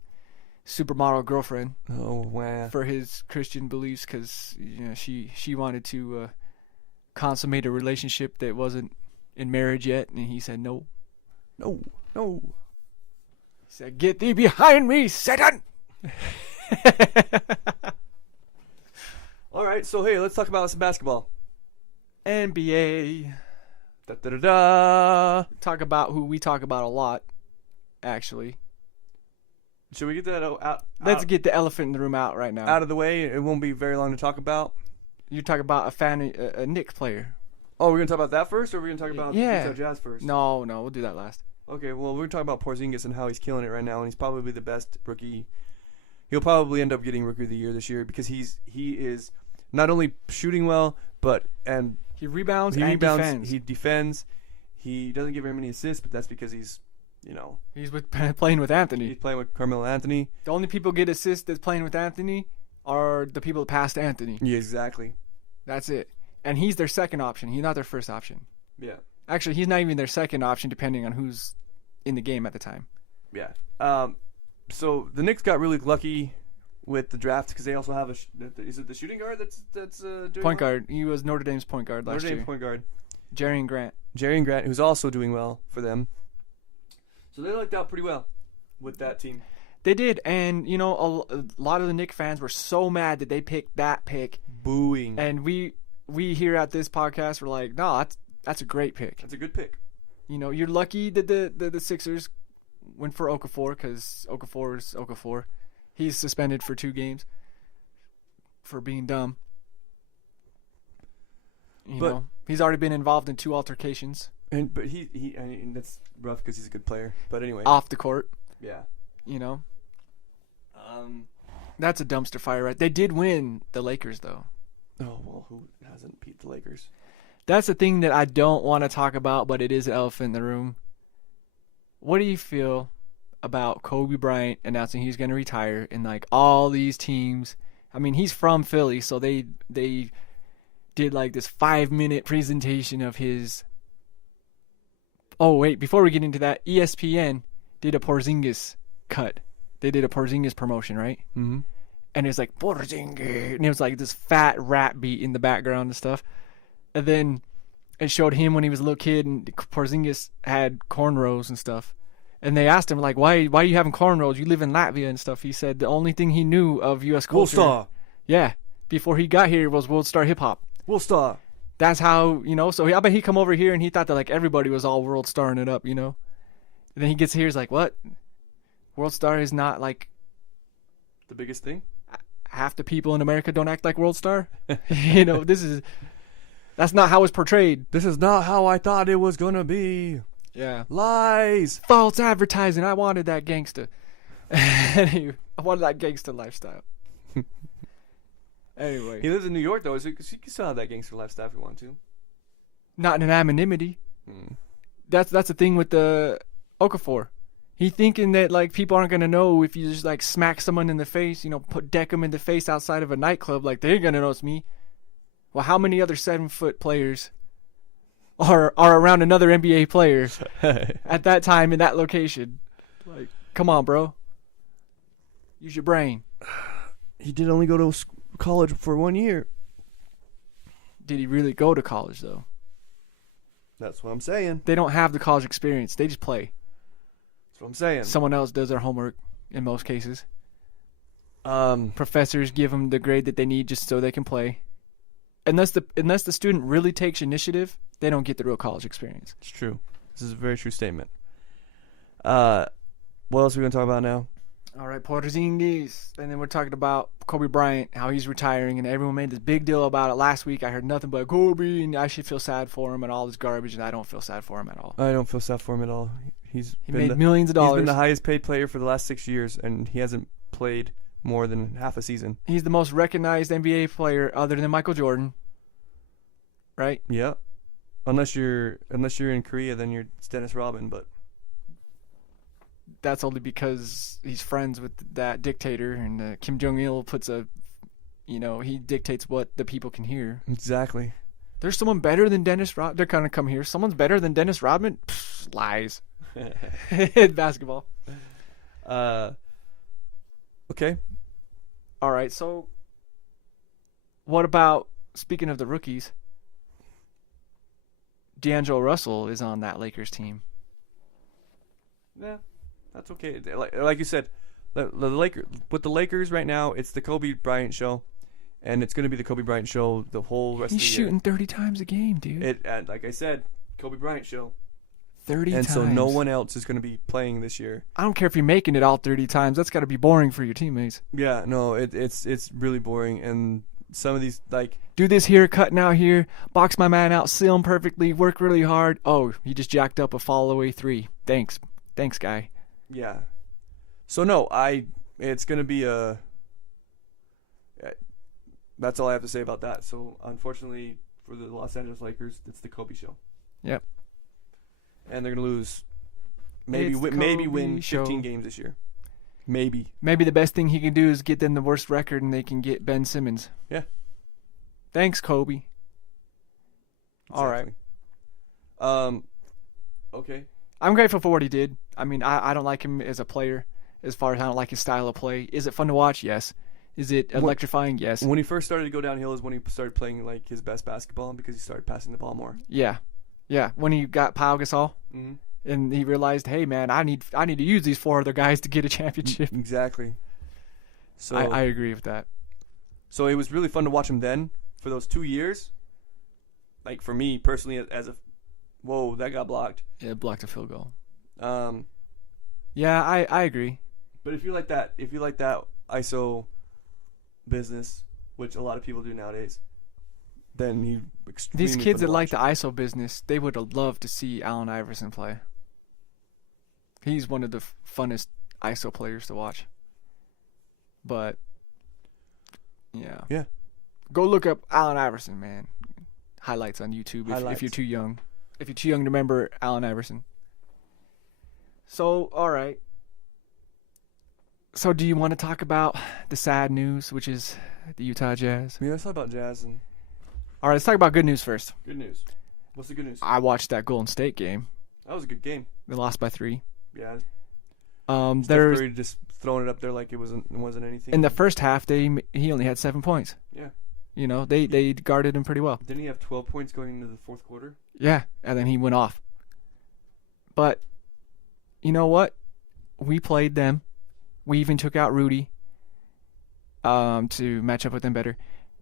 supermodel girlfriend. Oh, wow. For his Christian beliefs, because she wanted to consummate a relationship that wasn't in marriage yet, and he said no. No. He said, "Get thee behind me, Satan!" All right, so hey, let's talk about some basketball. NBA. Talk about who we talk about a lot, actually. Should we get that out? Let's get the elephant in the room out right now. Out of the way. It won't be very long to talk about. You talk about a Knicks player. Oh, we're going to talk about that first, or we're going to talk about the Utah Jazz first? No, we'll do that last. Okay, well, we're talking about Porzingis and how he's killing it right now, and he's probably the best rookie. He'll probably end up getting Rookie of the Year this year because he is not only shooting well, but he rebounds he and rebounds, defends. he defends. He doesn't give very many assists, but that's because he's playing with Anthony. he's playing with Carmelo Anthony. The only people get assists that's playing with Anthony are the people that passed Anthony. Yeah, exactly. That's it. And he's their second option. He's not their first option. Yeah. Actually, he's not even their second option, depending on who's in the game at the time. Yeah. So the Knicks got really lucky with the draft because they also have is it the shooting guard that's doing Point well? guard. He was Notre Dame's point guard last Notre Dame year. point guard. Jerry Grant, who's also doing well for them. So they lucked out pretty well with that team. They did, and a lot of the Knicks fans were so mad that they picked that pick. Booing. And we here at this podcast were like, no, that's a great pick. That's a good pick. You're lucky that the Sixers went for Okafor because Okafor is Okafor. He's suspended for 2 games for being dumb. He's already been involved in 2 altercations. But he that's rough because he's a good player. But anyway, off the court. Yeah. That's a dumpster fire, right? They did win the Lakers, though. Oh, well, who hasn't beat the Lakers? That's the thing that I don't want to talk about, but it is an elephant in the room. What do you feel about Kobe Bryant announcing he's going to retire and like all these teams? I mean, he's from Philly, so they did like this 5-minute presentation of his. Oh wait, before we get into that, ESPN did a Porzingis cut. They did a Porzingis promotion, right? Mm-hmm. And it's like Porzingis, and it was like this fat rap beat in the background and stuff. And then it showed him when he was a little kid, and Porzingis had cornrows and stuff. And they asked him like, "Why are you having cornrows? You live in Latvia and stuff." He said the only thing he knew of U.S. culture, World Star. Yeah, before he got here was World Star Hip Hop. World Star. That's how So I bet he come over here and he thought that like everybody was all World Starring it up, And then he gets here, he's like, "What? World Star is not like the biggest thing. Half the people in America don't act like World Star." That's not how it's portrayed. This is not how I thought it was gonna be. Yeah. Lies. False advertising. I wanted that gangsta. Anyway, I wanted that gangsta lifestyle. Anyway. He lives in New York, though, so he can still have that gangster lifestyle if he want to. Not in anonymity. That's the thing with the Okafor. He thinking that like people aren't gonna know if you just like smack someone in the face, deck them in the face outside of a nightclub, like they're gonna know it's me. Well, how many other 7-foot players are around another NBA player at that time in that location? Like, come on, bro. Use your brain. He did only go to college for 1 year. Did he really go to college, though? That's what I'm saying. They don't have the college experience. They just play. That's what I'm saying. Someone else does their homework in most cases. Professors give them the grade that they need just so they can play. Unless the student really takes initiative, they don't get the real college experience. It's true. This is a very true statement. What else are we going to talk about now? All right, Porzingis. And then we're talking about Kobe Bryant, how he's retiring, and everyone made this big deal about it last week. I heard nothing but Kobe, and I should feel sad for him and all this garbage, and I don't feel sad for him at all. I don't feel sad for him at all. He made millions of dollars. He's been the highest paid player for the last 6 years, and he hasn't played more than half a season. He's the most recognized NBA player other than Michael Jordan. Right? Yeah. Unless you're in Korea, then it's Dennis Rodman, but that's only because he's friends with that dictator, and Kim Jong-il puts he dictates what the people can hear. Exactly. There's someone better than Dennis Rodman. They're going to come here. Someone's better than Dennis Rodman? Pfft, lies. Basketball. Okay. All right, so what about, speaking of the rookies, D'Angelo Russell is on that Lakers team. Yeah, that's okay. Like you said, the Lakers right now, it's the Kobe Bryant show, and it's going to be the Kobe Bryant show the whole rest of the year. He's shooting 30 times a game, dude. Like I said, Kobe Bryant show. 30 times. And so no one else is going to be playing this year. I don't care if you're making it all 30 times. That's got to be boring for your teammates. Yeah, no, it's really boring, and some of these do this here, cutting out here, box my man out, seal him perfectly, work really hard. Oh, he just jacked up a fall away 3. Thanks, guy. Yeah. So no, it's gonna be that's all I have to say about that. So unfortunately for the Los Angeles Lakers, it's the Kobe show. Yep. And they're gonna lose. Maybe It's the maybe Kobe win show. 15 games this year. Maybe. Maybe the best thing he can do is get them the worst record, and they can get Ben Simmons. Yeah. Thanks, Kobe. All right. Okay. I'm grateful for what he did. I mean, I don't like him as a player, as far as I don't like his style of play. Is it fun to watch? Yes. Is it electrifying? Yes. When he first started to go downhill is when he started playing like his best basketball because he started passing the ball more. Yeah. Yeah. When he got Pau Gasol, and he realized, hey man, I need to use these 4 other guys to get a championship. Exactly. So I agree with that. So it was really fun to watch him then for those 2 years. Like for me personally, whoa, that got blocked. Yeah, blocked a field goal. Yeah, I agree. But if you like that ISO business, which a lot of people do nowadays, then he extremely These kids fun that to like watch. the ISO business, they would have loved to see Allen Iverson play. He's one of the funnest ISO players to watch. But yeah. Go look up Allen Iverson, man. Highlights on YouTube if you're too young. If you're too young to remember Allen Iverson. So, all right. So, do you want to talk about the sad news, which is the Utah Jazz? Yeah, let's talk about Jazz and All right, let's talk about good news first. good news. What's the good news? I watched that Golden State game. That was a good game. They lost by 3. Yeah. There's Steph Curry just throwing it up there like it wasn't anything. in the first half, he only had 7 points. Yeah. You know, they guarded him pretty well. Didn't he have 12 points going into the fourth quarter? Yeah, and then he went off. But you know what? We played them. We even took out Rudy to match up with them better.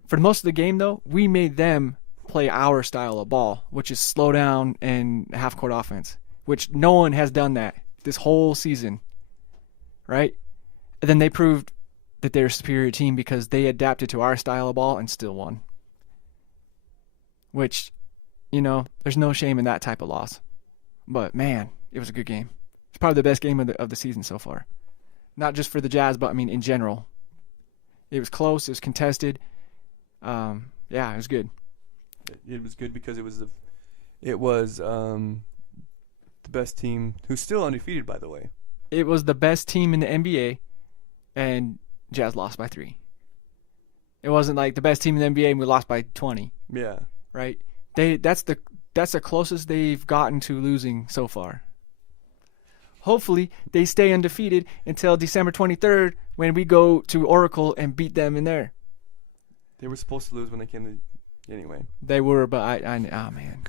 For most of the game, though, we made them play our style of ball, which is slow down and half-court offense, which no one has done that this whole season, right? And then they proved that they're a superior team because they adapted to our style of ball and still won. Which, you know, there's no shame in that type of loss. But, man, it was a good game. It's probably the best game of the season so far. Not just for the Jazz, but, I mean, in general. It was close. It was contested. Yeah, it was good. It was good because it was the best team, who's still undefeated, by the way. It was the best team in the NBA, and Jazz lost by 3. It wasn't like the best team in the NBA and we lost by 20. Yeah. Right? That's the closest they've gotten to losing so far. Hopefully, they stay undefeated until December 23rd when we go to Oracle and beat them in there. They were supposed to lose when they came to... Anyway. They were, but oh, man.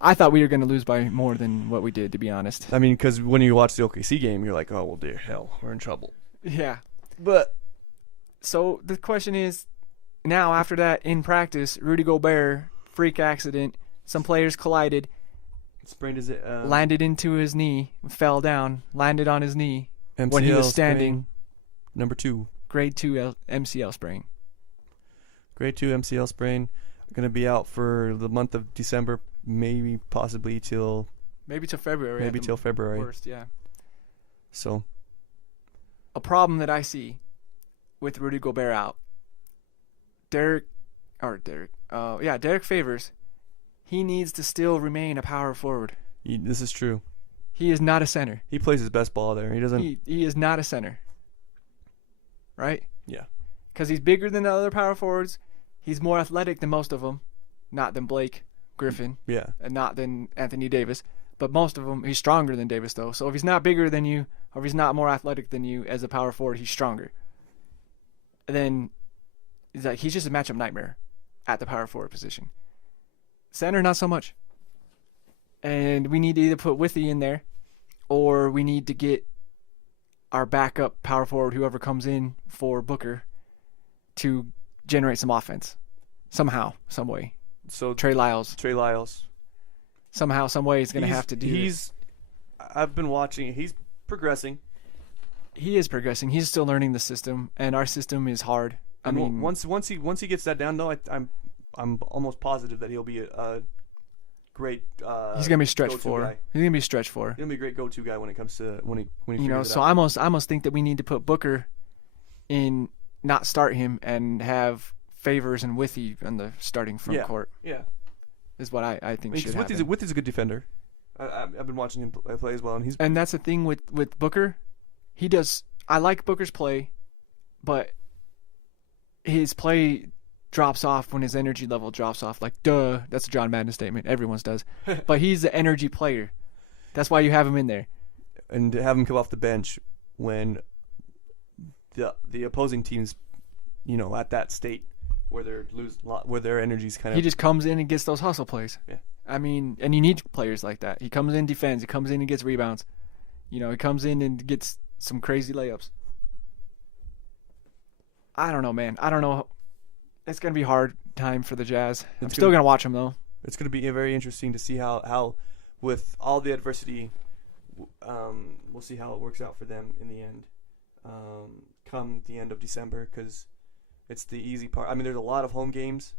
I thought we were going to lose by more than what we did, to be honest. I mean, because when you watch the OKC game, you're like, oh, well, dear hell, we're in trouble. Yeah. But, so the question is, now after that, in practice, Rudy Gobert, freak accident, some players collided, Sprained his... landed into his knee, fell down, landed on his knee MCL when he was standing. sprain, number 2. Grade 2 MCL sprain. Grade 2 MCL sprain. Going to be out for the month of December, maybe possibly till... Maybe till February. Maybe till February. Worst, yeah. So... A problem that I see with Rudy Gobert out, Derek Favors, he needs to still remain a power forward. This is true. He is not a center. He plays his best ball there. He doesn't... He is not a center. Right? Yeah. Because he's bigger than the other power forwards. He's more athletic than most of them. Not than Blake Griffin. Yeah. And not than Anthony Davis. But most of them, he's stronger than Davis, though. So if he's not bigger than you, or if he's not more athletic than you as a power forward, he's stronger. And then he's just a matchup nightmare at the power forward position. Center, not so much. And we need to either put Withy in there, or we need to get our backup power forward, whoever comes in for Booker, to generate some offense. Somehow, some way. So Trey Lyles. Somehow, some way, he's going to have to do it. I've been watching. He's progressing. He is progressing. He's still learning the system, and our system is hard. I mean, once he gets that down, though, I'm almost positive that he'll be great. He's gonna be stretch go-to 4. guy. He's gonna be stretch 4. He's gonna be a great go-to guy when it comes to when he You know, figures it so out. I almost think that we need to put Booker in, not start him, and have Favors and Withy on the starting front court. Yeah. Is what I think should happen. Because Withy's a good defender. I've been watching him play as well, and that's the thing with Booker. He does. I like Booker's play, but his play drops off when his energy level drops off. Like, duh, that's a John Madden statement. Everyone's does. But he's the energy player. That's why you have him in there. And to have him come off the bench when the opposing team's, at that state where where their energy's kind of. He just comes in and gets those hustle plays. Yeah. I mean, and you need players like that. He comes in, defends. He comes in and gets rebounds. He comes in and gets some crazy layups. I don't know, man. I don't know. It's going to be a hard time for the Jazz. I'm still going to watch them, though. It's going to be very interesting to see how with all the adversity, we'll see how it works out for them in the end, come the end of December, because it's the easy part. I mean, there's a lot of home games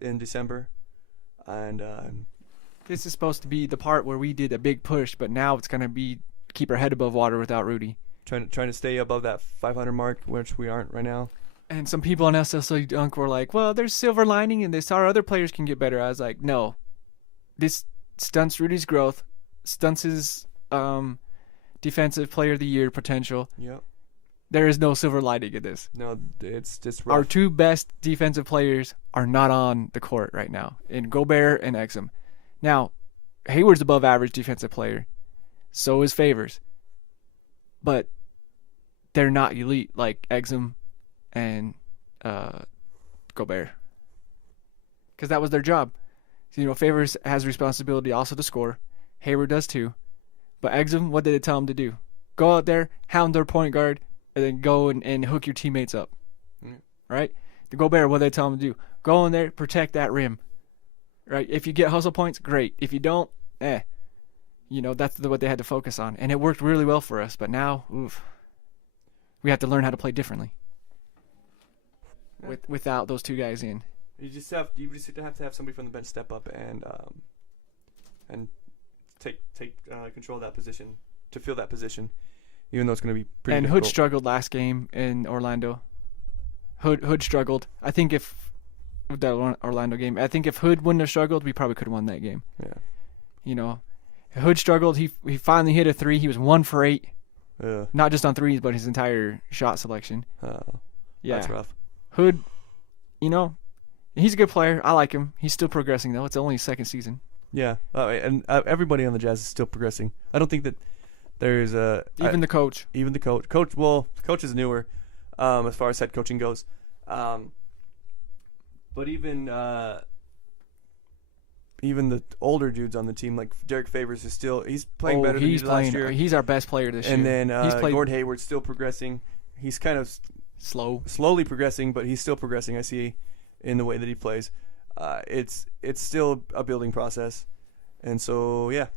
in December, and this is supposed to be the part where we did a big push, but now it's going to be keep our head above water without Rudy. Trying to stay above that 500 mark, which we aren't right now. And some people on SSL Dunk were like, well, there's silver lining in this. Our other players can get better. I was like, no. This stunts Rudy's growth, stunts his defensive player of the year potential. Yep. There is no silver lining in this. No, it's just rough. Our two best defensive players are not on the court right now, in Gobert and Exum. Now, Hayward's above average defensive player. So is Favors. But they're not elite like Exum and Gobert, because that was their job. So, Favors has responsibility also to score. Hayward does too. But Exum, what did they tell him to do? Go out there, hound their point guard, and then go and hook your teammates up. Right? The Gobert, what did they tell him to do? Go in there, protect that rim. Right? If you get hustle points, great. If you don't, that's what they had to focus on. And it worked really well for us. But now, we have to learn how to play differently. Without those two guys in. You just have to have somebody from the bench step up and take control of that position, to fill that position, even though it's going to be pretty And difficult. Hood struggled last game in Orlando. Hood struggled. I think if with that Orlando game, I think if Hood wouldn't have struggled, we probably could have won that game. Yeah. Hood struggled. He finally hit a 3. He was 1 for 8. Not just on threes, but his entire shot selection. Yeah. That's rough. Hood, he's a good player. I like him. He's still progressing, though. It's only his second season. Yeah. And everybody on the Jazz is still progressing. I don't think that there's a... Even the coach. Even the coach. The coach is newer as far as head coaching goes. But even the older dudes on the team, like Derek Favors, he's playing better than he did last year. He's our best player this year. And then Gordon Hayward's still progressing. He's kind of slowly progressing, but he's still progressing. I see in the way that he plays. It's still a building process, and so yeah.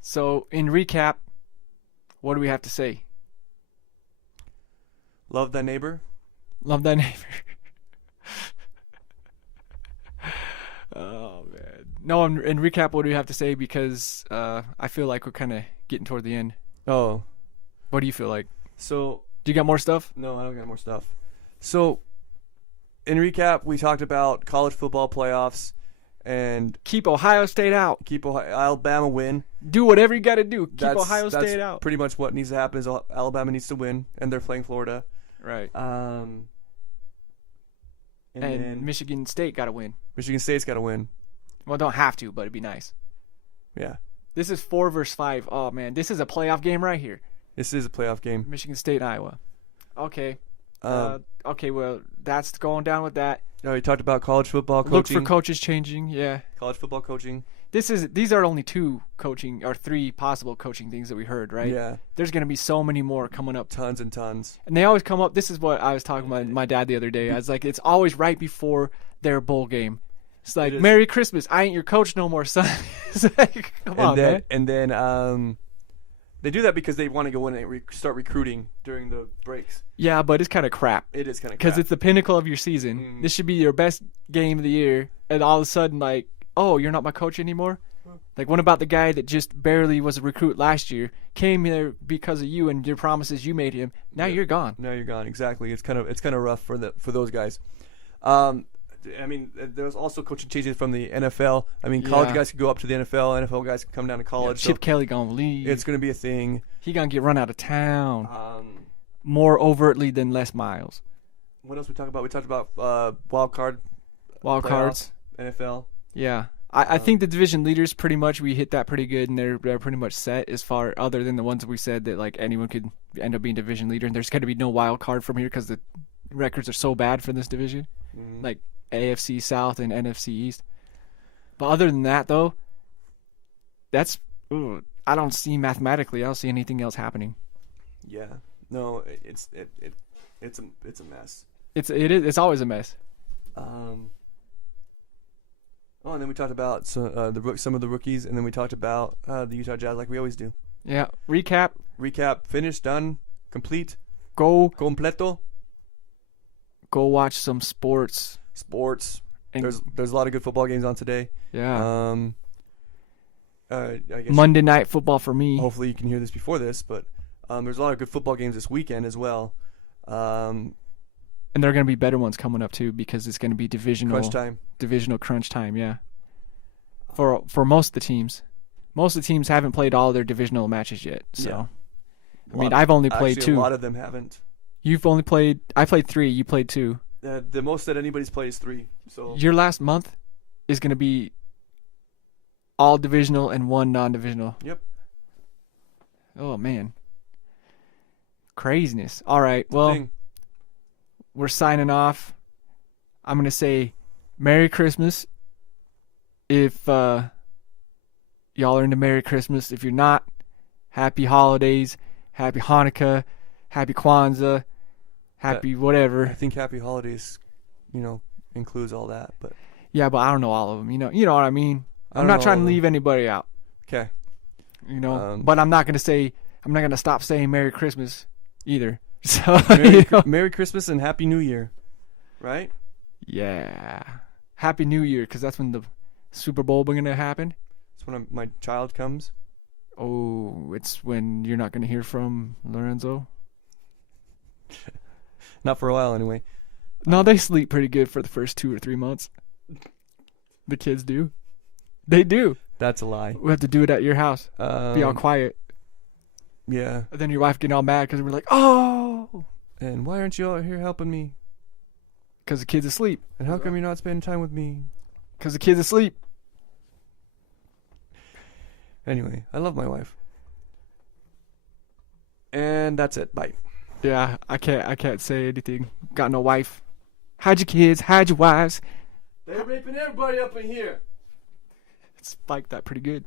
So in recap, what do we have to say? Love thy neighbor. Love thy neighbor. Oh man. No, in recap, what do we have to say? Because I feel like we're kind of getting toward the end. Oh. What do you feel like? So. Do you got more stuff? No, I don't got more stuff. So, in recap, we talked about college football playoffs and keep Ohio State out. Keep Alabama win. Do whatever you got to do. Keep Ohio State out. Pretty much what needs to happen is Alabama needs to win, and they're playing Florida. Right. And Michigan State got to win. Michigan State's got to win. Well, don't have to, but it'd be nice. Yeah. This is 4 versus 5. Oh man, this is a playoff game right here. This is a playoff game. Michigan State, Iowa. Okay. Okay, well, that's going down with that. Oh, you talked about college football coaching. Look for coaches changing, yeah. College football coaching. These are only 2 coaching or 3 possible coaching things that we heard, right? Yeah. There's going to be so many more coming up. Tons and tons. And they always come up. This is what I was talking about my dad the other day. I was like, it's always right before their bowl game. It's like, Merry Christmas. I ain't your coach no more, son. It's like, come on, man. And then they do that because they want to go in and start recruiting during the breaks. Yeah, but it's kind of crap. It is kind of crap. Because it's the pinnacle of your season. This should be your best game of the year. And all of a sudden, like, oh, you're not my coach anymore? Like, what about the guy that just barely was a recruit last year, came there because of you and your promises you made him? Now you're gone. Now you're gone. Exactly. It's kind of rough for those guys. I mean, there's also coaching changes from the NFL. I mean, college guys could go up to the NFL. NFL guys could come down to college. Chip Kelly gonna leave. It's gonna be a thing. He gonna get run out of town. More overtly than Les Miles. What else we talk about? We talked about wild cards. NFL. Yeah. I think the division leaders pretty much, we hit that pretty good, and they're pretty much set as far, other than the ones we said that like anyone could end up being division leader, and there's going to be no wild card from here because the records are so bad for this division, like AFC South and NFC East. But other than that, though, I don't see mathematically. I don't see anything else happening. Yeah, no, it's a mess. It's always a mess. Oh, and then we talked about some of the rookies, and then we talked about the Utah Jazz like we always do. Yeah. Recap. Finished. Done. Complete. Go. Completo. Go watch some sports. And there's a lot of good football games on today. Yeah. I guess Monday night football for me. Hopefully you can hear this before this, but there's a lot of good football games this weekend as well. And there are going to be better ones coming up too, because it's going to be divisional crunch time. Yeah. For most of the teams, haven't played all of their divisional matches yet. So, yeah. I mean, I've only played 2. A lot of them haven't. You've only played. I played 3. You played 2. The most that anybody's played is 3. So your last month is going to be all divisional and 1 non-divisional. Yep. Oh man. Craziness. All right. Well. We're signing off. I'm going to say Merry Christmas if y'all are into Merry Christmas. If you're not, Happy Holidays, Happy Hanukkah, Happy Kwanzaa, Happy whatever. I think Happy Holidays, includes all that. But yeah, but I don't know all of them. You know what I mean? I'm not trying to leave anybody out. Okay. But I'm not going to stop saying Merry Christmas either. So Merry Christmas and Happy New Year, right? Yeah, Happy New Year, because that's when the Super Bowl is gonna happen. It's when my child comes. Oh, it's when you're not gonna hear from Lorenzo. Not for a while, anyway. No, they sleep pretty good for the first 2 or 3 months. The kids do. They do. That's a lie. We have to do it at your house. Be all quiet. Yeah. And then your wife getting all mad because we're like, oh. And why aren't you out here helping me? Because the kid's asleep. And how come you're not spending time with me? Because the kid's asleep. Anyway, I love my wife. And that's it. Bye. Yeah, I can't say anything. Got no wife. Hide your kids. Hide your wives. They're raping everybody up in here. Spiked that pretty good.